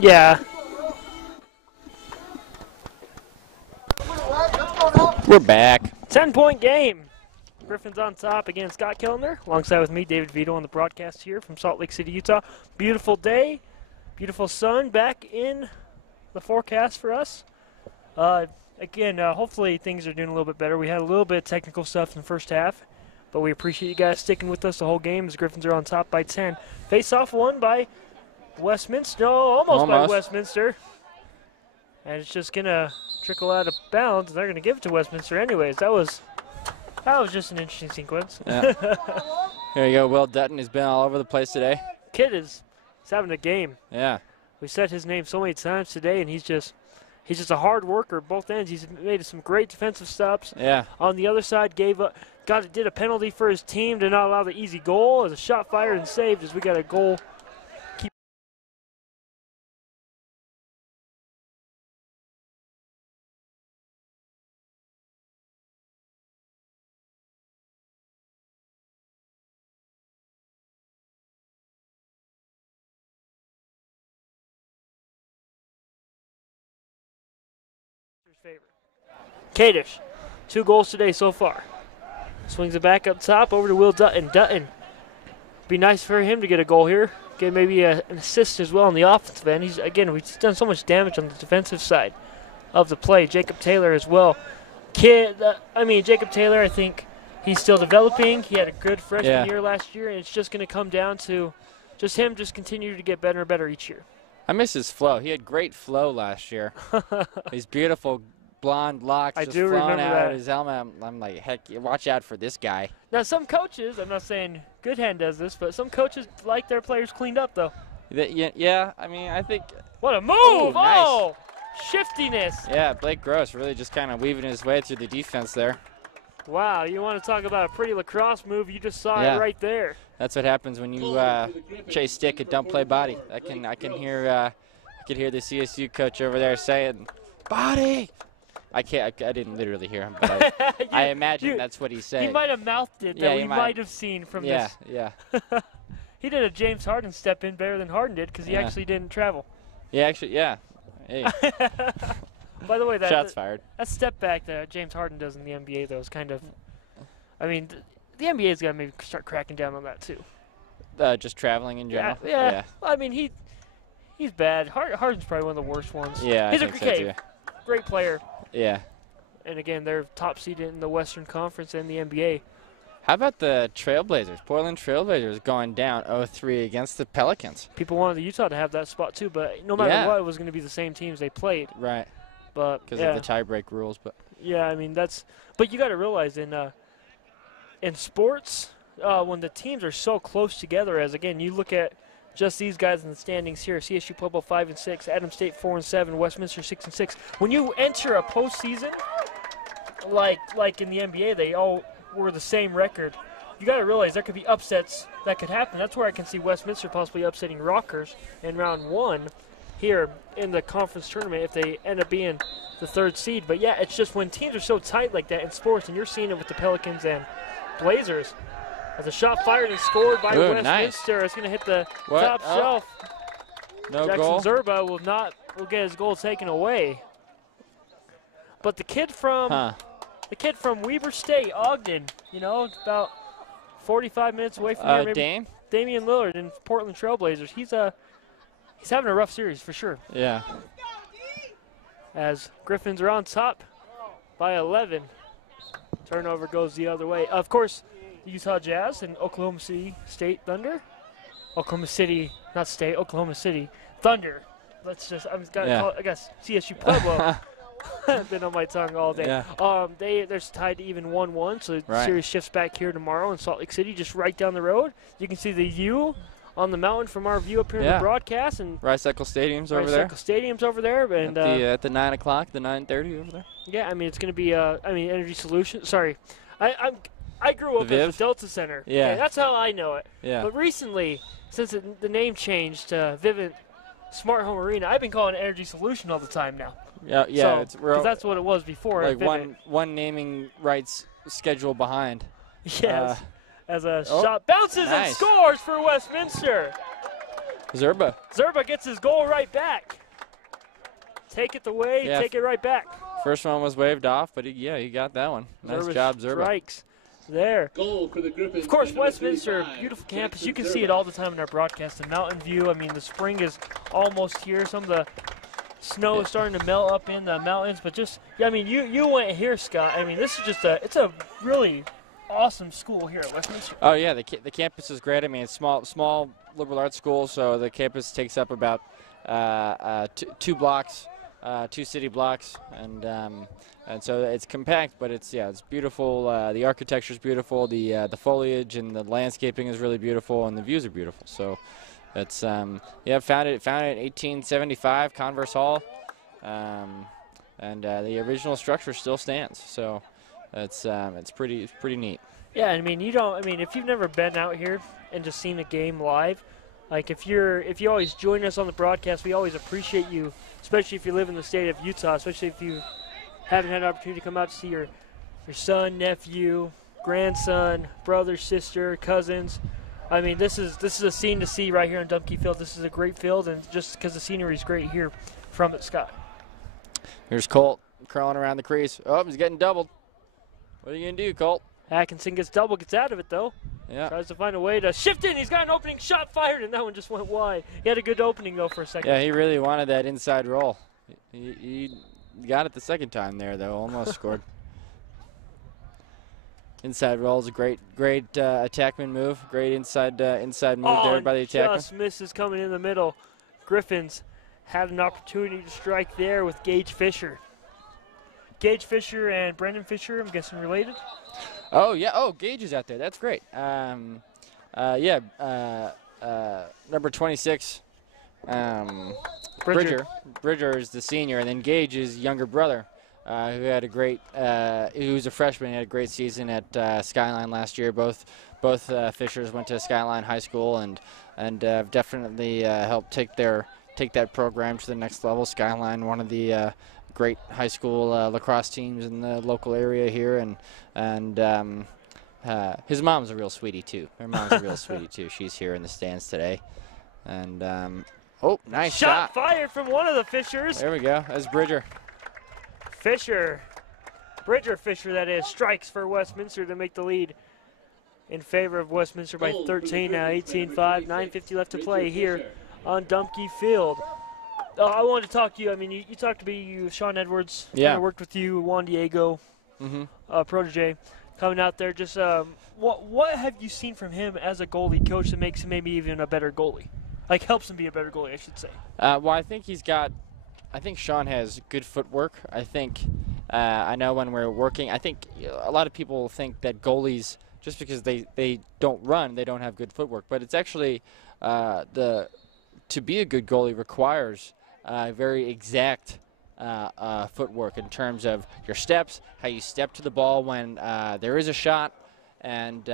Yeah. We're back. 10-point game. Griffins on top against Scott Kellner, alongside with me, David Vito, on the broadcast here from Salt Lake City, Utah. Beautiful day, beautiful sun back in the forecast for us. Again, hopefully things are doing a little bit better. We had a little bit of technical stuff in the first half, but we appreciate you guys sticking with us the whole game as Griffins are on top by 10. Face-off won by Westminster, no, almost by Westminster. And it's just going to trickle out of bounds. They're going to give it to Westminster anyways. That was just an interesting sequence. Yeah. Here you go. Will Dutton has been all over the place today. Kid he's having a game. Yeah. We said his name so many times today, and he's just a hard worker at both ends. He's made some great defensive stops. Yeah. On the other side, did a penalty for his team to not allow the easy goal. As a shot fired and saved, as we got a goal. Favor. Kadish, 2 goals today so far. Swings it back up top over to Will Dutton. Dutton, be nice for him to get a goal here. Get maybe an assist as well on the offensive end. We've done so much damage on the defensive side. of the play. Jacob Taylor as well. Jacob Taylor, I think he's still developing. He had a good freshman year last year, and it's just going to come down to just him just continue to get better and better each year. I miss his flow. He had great flow last year. These beautiful blonde locks just flowing out of his helmet. I'm like, heck, watch out for this guy. Now, some coaches, I'm not saying Goodhand does this, but some coaches like their players cleaned up, though. Yeah, I mean, I think. What a move! Ooh, nice. Oh, shiftiness. Yeah, Blake Gross really just kind of weaving his way through the defense there. Wow, you want to talk about a pretty lacrosse move? You just saw it right there. That's what happens when you chase stick and don't play body. I can hear the CSU coach over there saying, "Body." I didn't literally hear him, but I imagine that's what he's saying. He might have mouthed it that we might have seen from this. Yeah. He did a James Harden step in better than Harden did because he actually didn't travel. Yeah. Hey. By the way, shots fired. That step back that James Harden does in the NBA, though, is kind of. I mean, the NBA's got to maybe start cracking down on that too. Just traveling in general. Yeah. Well, I mean, he's bad. Harden's probably one of the worst ones. Yeah, he's I think so too. Great player. Yeah. And again, they're top seeded in the Western Conference and the NBA. How about the Trailblazers? Portland Trailblazers going down 0-3 against the Pelicans. People wanted Utah to have that spot too, but no matter what, it was going to be the same teams they played. Right. But because of the tiebreak rules, but. Yeah, I mean but you got to realize in sports when the teams are so close together, as again you look at just these guys in the standings here: CSU Pueblo 5-6, Adams State 4-7, Westminster 6-6. When you enter a postseason, like in the NBA, they all were the same record. You got to realize there could be upsets that could happen. That's where I can see Westminster possibly upsetting Rockers in round 1 here in the conference tournament if they end up being the 3rd seed. But yeah, it's just when teams are so tight like that in sports, and you're seeing it with the Pelicans and Blazers. As a shot fired and scored by Westminster, it's going to hit the top shelf. No Jackson goal. Zerba will get his goal taken away. But the kid from Weber State, Ogden, about 45 minutes away from here. Damian Lillard in Portland Trailblazers. He's having a rough series for sure. Yeah. As Griffins are on top by 11. Turnover goes the other way. Of course, the Utah Jazz and Oklahoma City State Thunder. Oklahoma City Thunder. I guess CSU Pueblo. Been on my tongue all day. Yeah. They're tied to even 1-1, so the series shifts back here tomorrow in Salt Lake City, just right down the road. You can see the U on the mountain from our view up here in the broadcast. And Rice-Eccles Stadium's over there. Rice-Eccles Stadium's over there. And at the 9 o'clock, the 9:30 over there. Yeah, I mean, it's going to be, Energy Solution. Sorry. I grew up at the Delta Center. Yeah. Okay, that's how I know it. Yeah. But recently, since the name changed to Vivint Smart Home Arena, I've been calling it Energy Solution all the time now. Yeah, because that's what it was before. Like one naming rights schedule behind. Yes. As a shot bounces and scores for Westminster. Zerba gets his goal right back. Take it away, take it right back. First one was waved off, but he got that one. Nice job, Zerba. Strikes there. Goal for the Griffins. Of course, Westminster, beautiful campus. You can see it all the time in our broadcast. The mountain view. I mean, the spring is almost here. Some of the snow is starting to melt up in the mountains, but you went here, Scott. I mean, this is just it's a really awesome school here at Westminster. Oh yeah, the campus is great. I mean, it's small liberal arts school, so the campus takes up about 2 blocks, 2 city blocks, and so it's compact, but it's beautiful. The architecture is beautiful. The foliage and the landscaping is really beautiful, and the views are beautiful. So it's founded in 1875, Converse Hall, and the original structure still stands. So it's pretty neat. Yeah, I mean if you've never been out here and just seen a game live, like if you always join us on the broadcast, we always appreciate you, especially if you live in the state of Utah, especially if you haven't had an opportunity to come out to see your son, nephew, grandson, brother, sister, cousins. I mean, this is a scene to see right here in Dumke Field. This is a great field, and just because the scenery is great here from it, Scott. Here's Colt crawling around the crease. Oh, he's getting doubled. What are you going to do, Colt? Atkinson gets out of it, though. Yeah. Tries to find a way to shift in. He's got an opening shot fired, and that one just went wide. He had a good opening, though, for a second. Yeah, he really wanted that inside roll. He got it the second time there, though. Almost scored. Inside roll is a great attackman move. Great inside move there by the attackman. Just misses coming in the middle. Griffins had an opportunity to strike there with Gage Fisher. Gage Fisher and Brendan Fisher, I'm guessing related? Oh, yeah. Oh, Gage is out there. That's great. Yeah. Number 26, Bridger is the senior, and then Gage is younger brother, who had a great, who's a freshman, had a great season at Skyline last year. Both Fishers went to Skyline High School and definitely helped take that program to the next level. Skyline, one of the great high school lacrosse teams in the local area here, and his mom's a real sweetie too. Her mom's a real sweetie too. She's here in the stands today, and oh, nice shot! Fired from one of the Fishers. There we go. That's Bridger. Bridger Fisher, that is, strikes for Westminster to make the lead in favor of Westminster by 13 now, 18-5, 9:50 left to play here on Dumpke Field. I wanted to talk to you. I mean, you talked to me, Sean Edwards. Yeah. I worked with you, Juan Diego, protege, coming out there. Just what have you seen from him as a goalie coach that makes him maybe even a better goalie? Like, helps him be a better goalie, I should say. Well, I think Sean has good footwork. I know when we're working, I think a lot of people think that goalies, just because they don't run, they don't have good footwork. But it's actually to be a good goalie requires very exact footwork in terms of your steps, how you step to the ball when there is a shot, and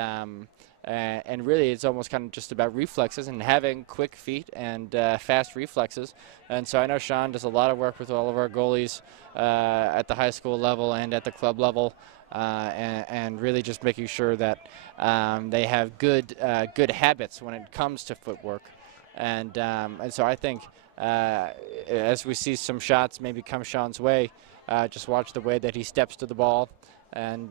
really it's almost kind of just about reflexes and having quick feet and fast reflexes. And so I know Sean does a lot of work with all of our goalies at the high school level and at the club level, and really just making sure that they have good habits when it comes to footwork. And so I think as we see some shots maybe come Sean's way, just watch the way that he steps to the ball, and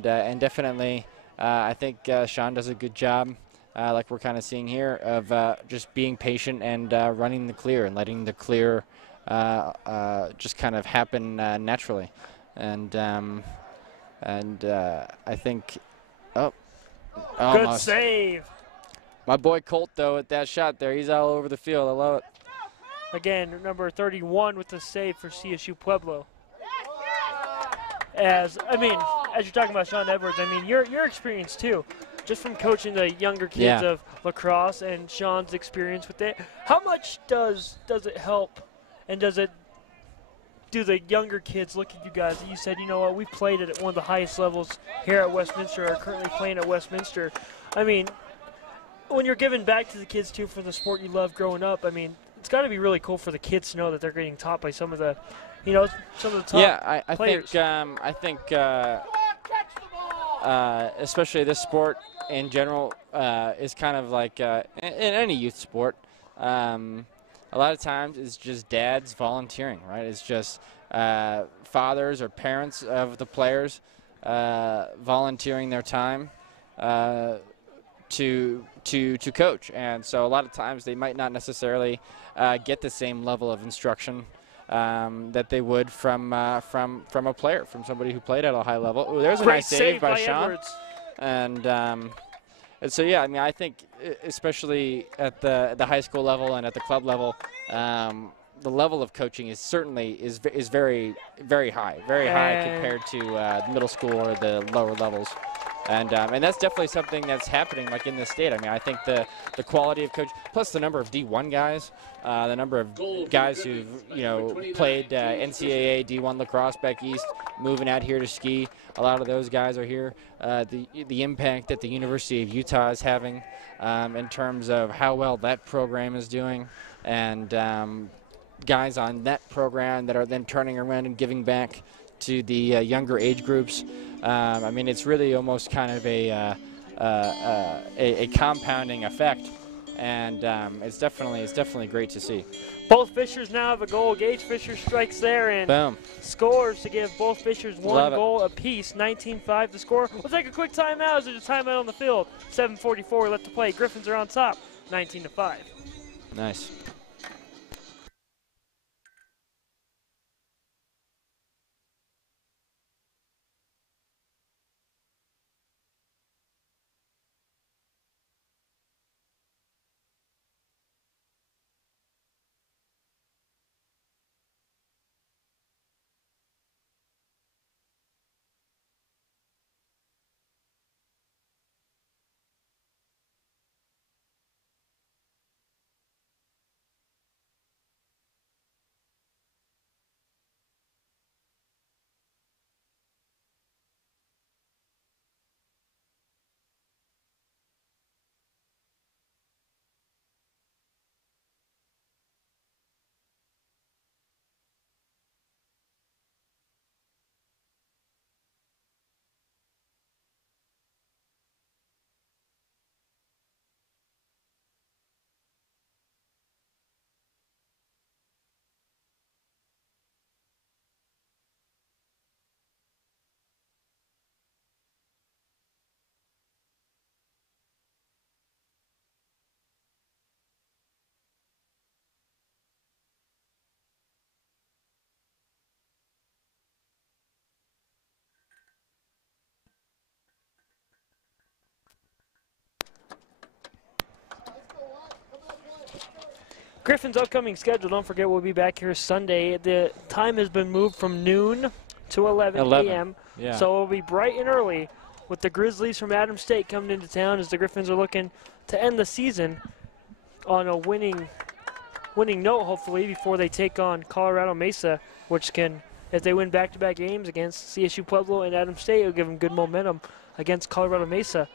definitely I think Sean does a good job, like we're kind of seeing here, of just being patient and running the clear and letting the clear just kind of happen naturally, and I think good save. My boy Colt, though, at that shot there, he's all over the field. I love it. Again, number 31 with the save for CSU Pueblo. As you're talking about Sean Edwards, I mean, your experience too, just from coaching the younger kids of lacrosse and Sean's experience with it. How much does it help, and do the younger kids look at you guys that you said, you know what, we played it at one of the highest levels here at Westminster, or are currently playing at Westminster? I mean, when you're giving back to the kids too for the sport you love growing up, I mean, it's got to be really cool for the kids to know that they're getting taught by some of the top players. I think especially this sport in general is kind of like in any youth sport. A lot of times it's just dads volunteering, right? It's just fathers or parents of the players volunteering their time to coach, and so a lot of times they might not necessarily get the same level of instruction that they would from a player, from somebody who played at a high level. Ooh, there's a nice save by Sean. Edwards. And so yeah, I mean, I think especially at the high school level and at the club level, the level of coaching is very, very high, compared to the middle school or the lower levels. And that's definitely something that's happening, like in the state. I mean, I think the quality of coach, plus the number of D1 guys, the number of guys who've played NCAA D1 lacrosse back east, moving out here to ski. A lot of those guys are here. The impact that the University of Utah is having in terms of how well that program is doing, and guys on that program that are then turning around and giving back to the younger age groups. I mean, it's really almost kind of a compounding effect, and it's definitely great to see. Both Fishers now have a goal. Gage Fisher strikes there and boom, scores to give both Fishers one goal apiece. 19-5 the score. We'll take a quick timeout. There's a timeout on the field. 7:44 left to play. Griffins are on top, 19-5. Nice. Griffin's upcoming schedule, don't forget, we'll be back here Sunday. The time has been moved from noon to 11 a.m. Yeah. So it'll be bright and early with the Grizzlies from Adams State coming into town as the Griffins are looking to end the season on a winning note, hopefully, before they take on Colorado Mesa, which can, if they win back-to-back games against CSU Pueblo and Adams State, it'll give them good momentum against Colorado Mesa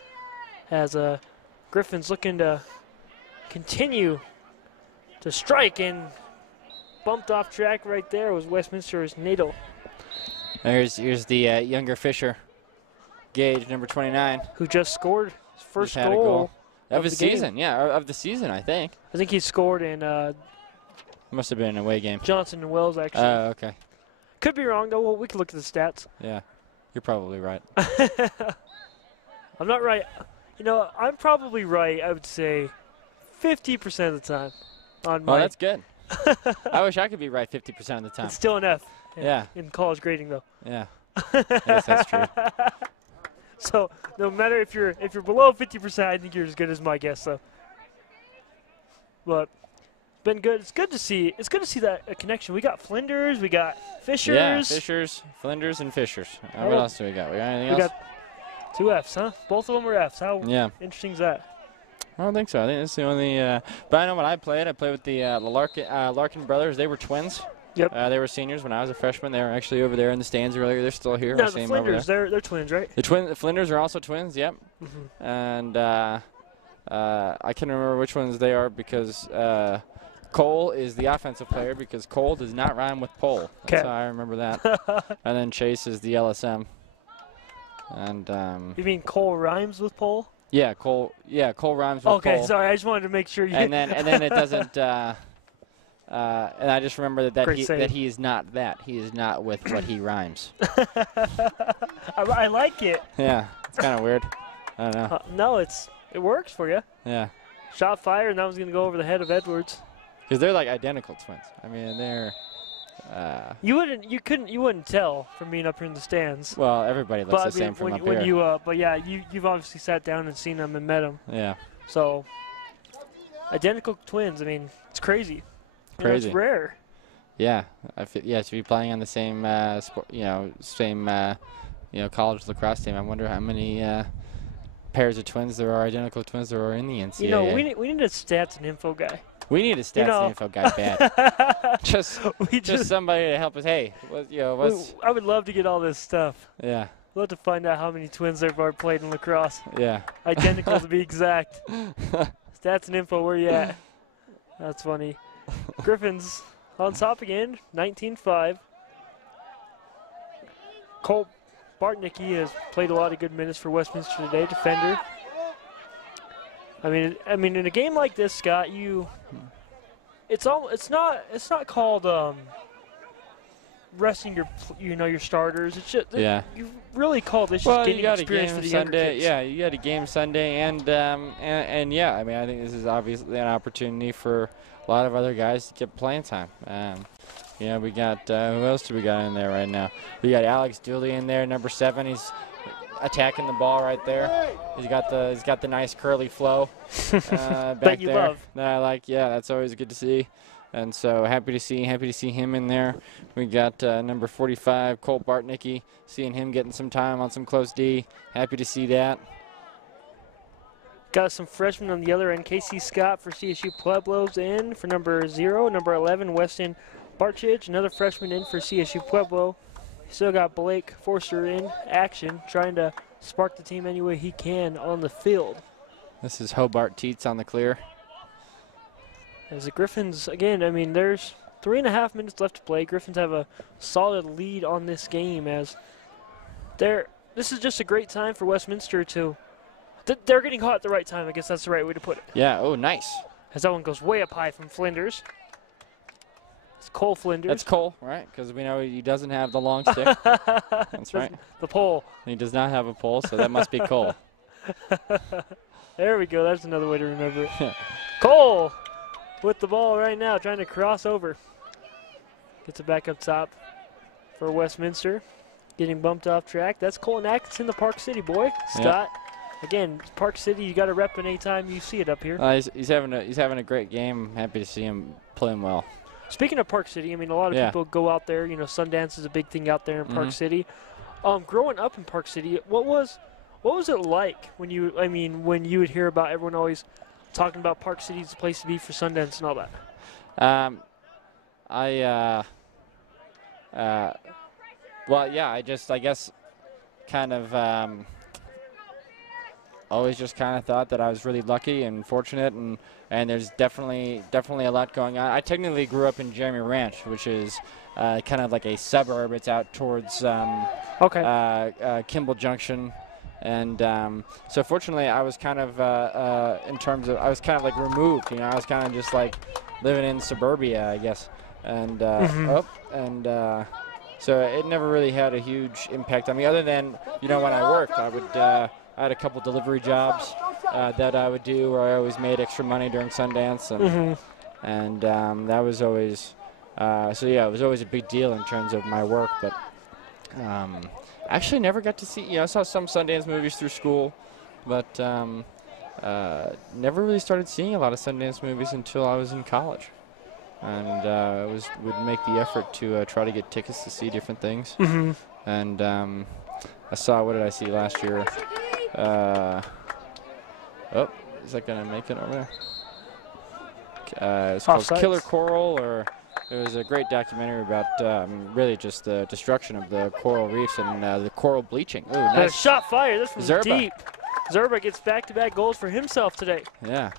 as Griffins looking to continue to strike, and bumped off track right there was Westminster's Natal. Here's the younger Fisher, Gage, number 29. Who just scored his first Just had a goal of his the game. season. Yeah, of the season, I think. I think he scored in Must have been an away game. Johnson and Wells, actually. Oh, okay. Could be wrong, though. Well, we can look at the stats. Yeah, you're probably right. I'm not right. You know, I'm probably right, I would say, 50% of the time. On Well, my, that's good. I wish I could be right 50% of the time. it's still an F Yeah. in college grading, though. Yeah. I guess that's true. So no matter if you're below 50%, I think you're as good as my guess. So, but it's been good. It's good to see. It's good to see that connection. We got Flinders. We got Fishers. Yeah, Fishers, Flinders, and Fishers. What else do we got? We got anything We else? got 2 Fs, huh? Both of them are Fs. How Yeah. interesting is that? I don't think so. I think that's the only. But I know what I played. I played with the Larkin brothers. They were twins. Yep. They were seniors when I was a freshman. They were actually over there in the stands earlier. They're still here. No, I the see them over Flinders. there. They're twins, right? The Flinders are also twins. Yep. Mm-hmm. And I can't remember which ones they are because Cole is the offensive player because Cole does not rhyme with pole. That's 'Kay. how I remember that. And then Chase is the LSM. And You mean Cole rhymes with pole? yeah, Cole. Yeah, Cole rhymes with Okay, pole. sorry. I just wanted to make sure you. And then it doesn't. And I just remember that Great save. he is not that. He is not with what he rhymes. I like it. Yeah, it's kind of weird. I don't know. No, it works for you. Yeah, Shot fired, and that was going to go over the head of Edwards. because they're like identical twins. I mean, they're. You wouldn't tell from being up here in the stands. Well, everybody looks But the same from up when here. but yeah, you've obviously sat down and seen them and met them. Yeah, So identical twins. I mean, it's crazy. You know, Crazy. it's rare. yeah. To be playing on the same college lacrosse team. I wonder how many pairs of twins there are, identical twins there are in the NCAA. You know, we need a stats and info guy. We need a stats know. and info guy bad. just We just somebody to help us. Hey, what's I would love to get all this stuff. yeah. Love to find out how many twins there are played in lacrosse. Yeah. Identical to be exact. Stats and info, where you at? That's funny. Griffins on top again, 19-5. Cole Bartnicki has played a lot of good minutes for Westminster today, defender. I mean, in a game like this, Scott, it's not called resting your starters. It's just Yeah. you really call this just Well, getting you got a experience game for the younger Sunday. kids. Yeah, you got a game Sunday, and yeah, I mean, I think this is obviously an opportunity for a lot of other guys to get playing time. We got who else do we got in there right now? We got Alex Dooley in there, number 7. He's attacking the ball right there. He's got the nice curly flow back That you there love. that I like. Yeah, that's always good to see. And so happy to see him in there. We got number 45, Cole Bartnicki, seeing him getting some time on some close D. Happy to see that. Got some freshmen on the other end. Casey Scott for CSU Pueblo's in for number 0. Number 11, Weston Barchich, another freshman in for CSU Pueblo. Still got Blake Forster in action, trying to spark the team any way he can on the field. This is Hobart Teets on the clear. As the Griffins, again, I mean, there's 3.5 minutes left to play. Griffins have a solid lead on this game as this is just a great time for Westminster to they're getting hot at the right time. I guess that's the right way to put it. Yeah, oh, nice. As that one goes way up high from Flinders. It's Cole Flinders. That's Cole, right? Because we know he doesn't have the long stick. That's right. The pole. He does not have a pole, so that must be Cole. There we go. That's another way to remember it. Cole with the ball right now, trying to cross over. Gets it back up top for Westminster. Getting bumped off track. That's Colin Atkinson, the Park City boy. Scott again, Park City, you got to rep anytime you see it up here. He's having a great game. Happy to see him playing well. Speaking of Park City, I mean, a lot of people go out there. You know, Sundance is a big thing out there in Park City. Growing up in Park City, what was it like when you would hear about everyone always talking about Park City as the place to be for Sundance and all that? I guess kind of always just kind of thought that I was really lucky and fortunate, and there's definitely a lot going on. I technically grew up in Jeremy Ranch, which is kind of like a suburb. It's out towards Kimball Junction. And so fortunately, I was kind of, I was kind of like removed, you know, I was kind of just like living in suburbia, I guess. And, so it never really had a huge impact on me, other than, you know, when I worked, I had a couple delivery jobs that I would do where I always made extra money during Sundance. And that was always, it was always a big deal in terms of my work, but actually never got to see, you know, I saw some Sundance movies through school, but never really started seeing a lot of Sundance movies until I was in college. And would make the effort to try to get tickets to see different things. And I saw, what did I see last year? Is that going to make it over there? It's called Killer Coral, or it was a great documentary about really just the destruction of the coral reefs and the coral bleaching. Ooh, nice. Shot fired. That's from Zerba. Deep. Zerba gets back-to-back goals for himself today. Yeah.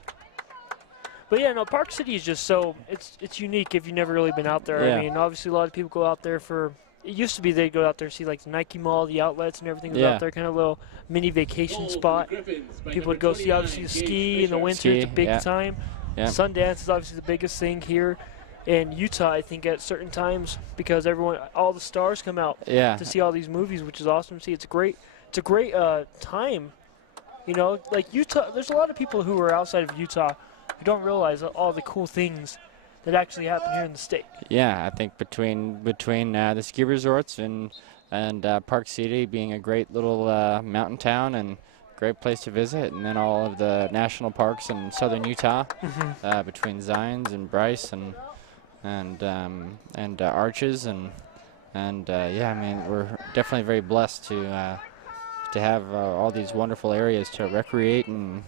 But yeah, no, Park City is just so, it's unique if you've never really been out there. Yeah. I mean, obviously a lot of people go out there for, it used to be they'd go out there and see like the Nike Mall, the outlets and everything was out there, kind of a little mini vacation spot. People would go see, obviously, the ski in the winter. It's a big time. Yeah. Sundance is obviously the biggest thing here in Utah, I think, at certain times, because all the stars come out to see all these movies, which is awesome to see. It's a great time. You know, like Utah, there's a lot of people who are outside of Utah who don't realize all the cool things that actually happen here in the state. Yeah, I think between the ski resorts and Park City being a great little mountain town and great place to visit, and then all of the national parks in southern Utah, between Zines and Bryce and Arches and I mean, we're definitely very blessed to have all these wonderful areas to recreate and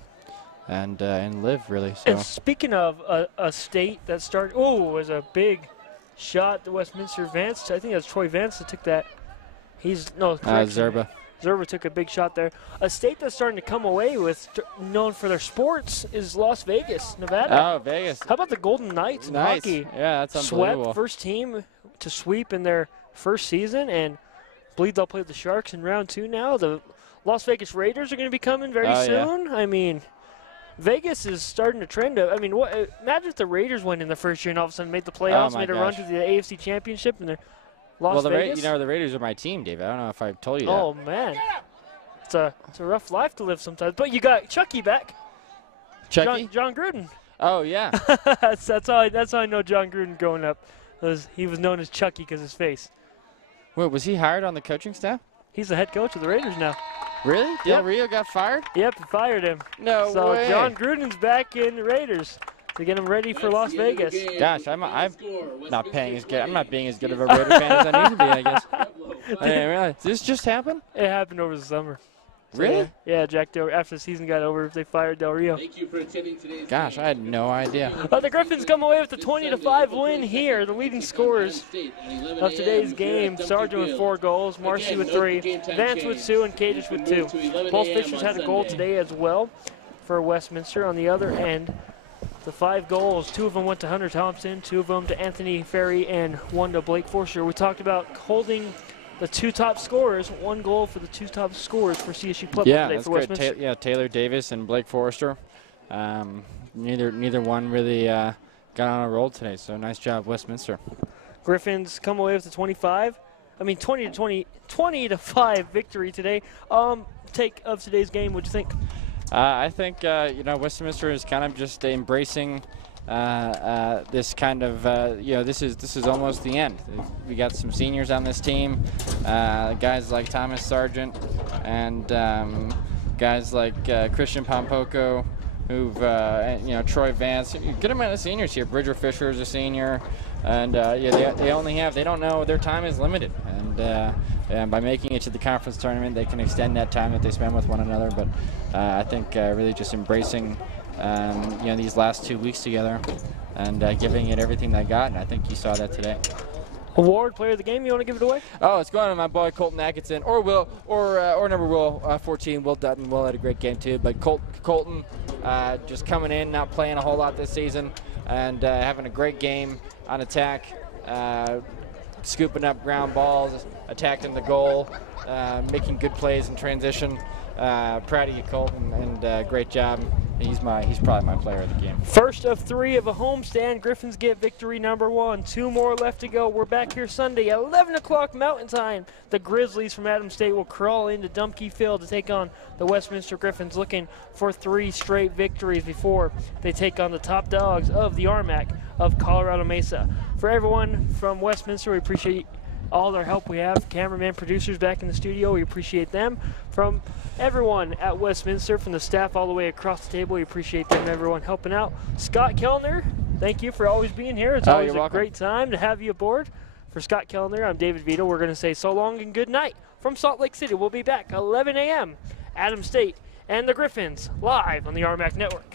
live, really. So. And speaking of a state that started, was a big shot. The Westminster Vance. I think that's Troy Vance that took that. Zerba. Zerba took a big shot there. A state that's starting to come away with, known for their sports, is Las Vegas, Nevada. Oh, Vegas. How about the Golden Knights in hockey? Yeah, that's unbelievable. Swept, first team to sweep in their first season, and believe they'll play with the Sharks in round 2 now. The Las Vegas Raiders are going to be coming very soon. Yeah. I mean, Vegas is starting to trend. Imagine if the Raiders went in the first year and all of a sudden made the playoffs, made a run to the AFC Championship, and they're Las Vegas. The Raiders are my team, Dave. I don't know if I've told you that. Oh man, it's a rough life to live sometimes. But you got Chucky back. Chucky? John Gruden. Oh yeah. that's how I know John Gruden growing up. He was known as Chucky because his face. Wait, was he hired on the coaching staff? He's the head coach of the Raiders now. Really? Del Rio got fired? Yep, he fired him. No way. So John Gruden's back in the Raiders to get him ready for Las Vegas. Gosh, I'm not being as good of a Raider fan as I need to be, I guess. I didn't realize. Did this just happen? It happened over the summer. Really? Yeah, Jack Del Rio, after the season got over, they fired Del Rio. Thank you for attending today's Gosh, I had no idea. The Griffins come away with a 20-5 win here. The leading scorers of today's game: Sargent with 4 goals, Marcy with 3, Vance with 2, and Cadish with 2. Both Fishers had a goal today as well for Westminster. On the other end, the 5 goals, 2 of them went to Hunter Thompson, 2 of them to Anthony Ferry, and 1 to Blake Forster. We talked about holding the 2 top scorers, 1 goal for the 2 top scorers for CSU Pueblo today for Westminster. Taylor Davis and Blake Forrester. Neither one really got on a roll today, so nice job, Westminster. Griffins come away with a 20-5 victory today. Take of today's game, what'd you think? I think Westminster is kind of just embracing this kind of this is almost the end. We got some seniors on this team, guys like Thomas Sargent and guys like Christian Pompoko, who've, Troy Vance, good amount of seniors here. Bridger Fisher is a senior, and they don't know their time is limited, and by making it to the conference tournament, they can extend that time that they spend with one another. But I think really just embracing, these last 2 weeks together, and giving it everything they got, and I think you saw that today. Award, player of the game, you want to give it away? Oh, it's going to my boy Colton Atkinson, or number 14, Will Dutton. Will had a great game too, but Colton just coming in, not playing a whole lot this season, and having a great game on attack, scooping up ground balls, attacking the goal, making good plays in transition. Proud of you, Colton, and great job. He's probably my player of the game. First of 3 of a homestand. Griffins get victory number 1. 2 more left to go. We're back here Sunday at 11 o'clock Mountain Time. The Grizzlies from Adams State will crawl into Dumpke Field to take on the Westminster Griffins, looking for 3 straight victories before they take on the top dogs of the RMAC of Colorado Mesa. For everyone from Westminster, we appreciate all their help we have. Cameraman, producers back in the studio, we appreciate them. From everyone at Westminster, from the staff all the way across the table, we appreciate them and everyone helping out. Scott Kellner, thank you for always being here. It's always a great time to have you aboard. For Scott Kellner, I'm David Vito. We're going to say so long and good night from Salt Lake City. We'll be back 11 a.m. Adams State and the Griffins live on the RMAC Network.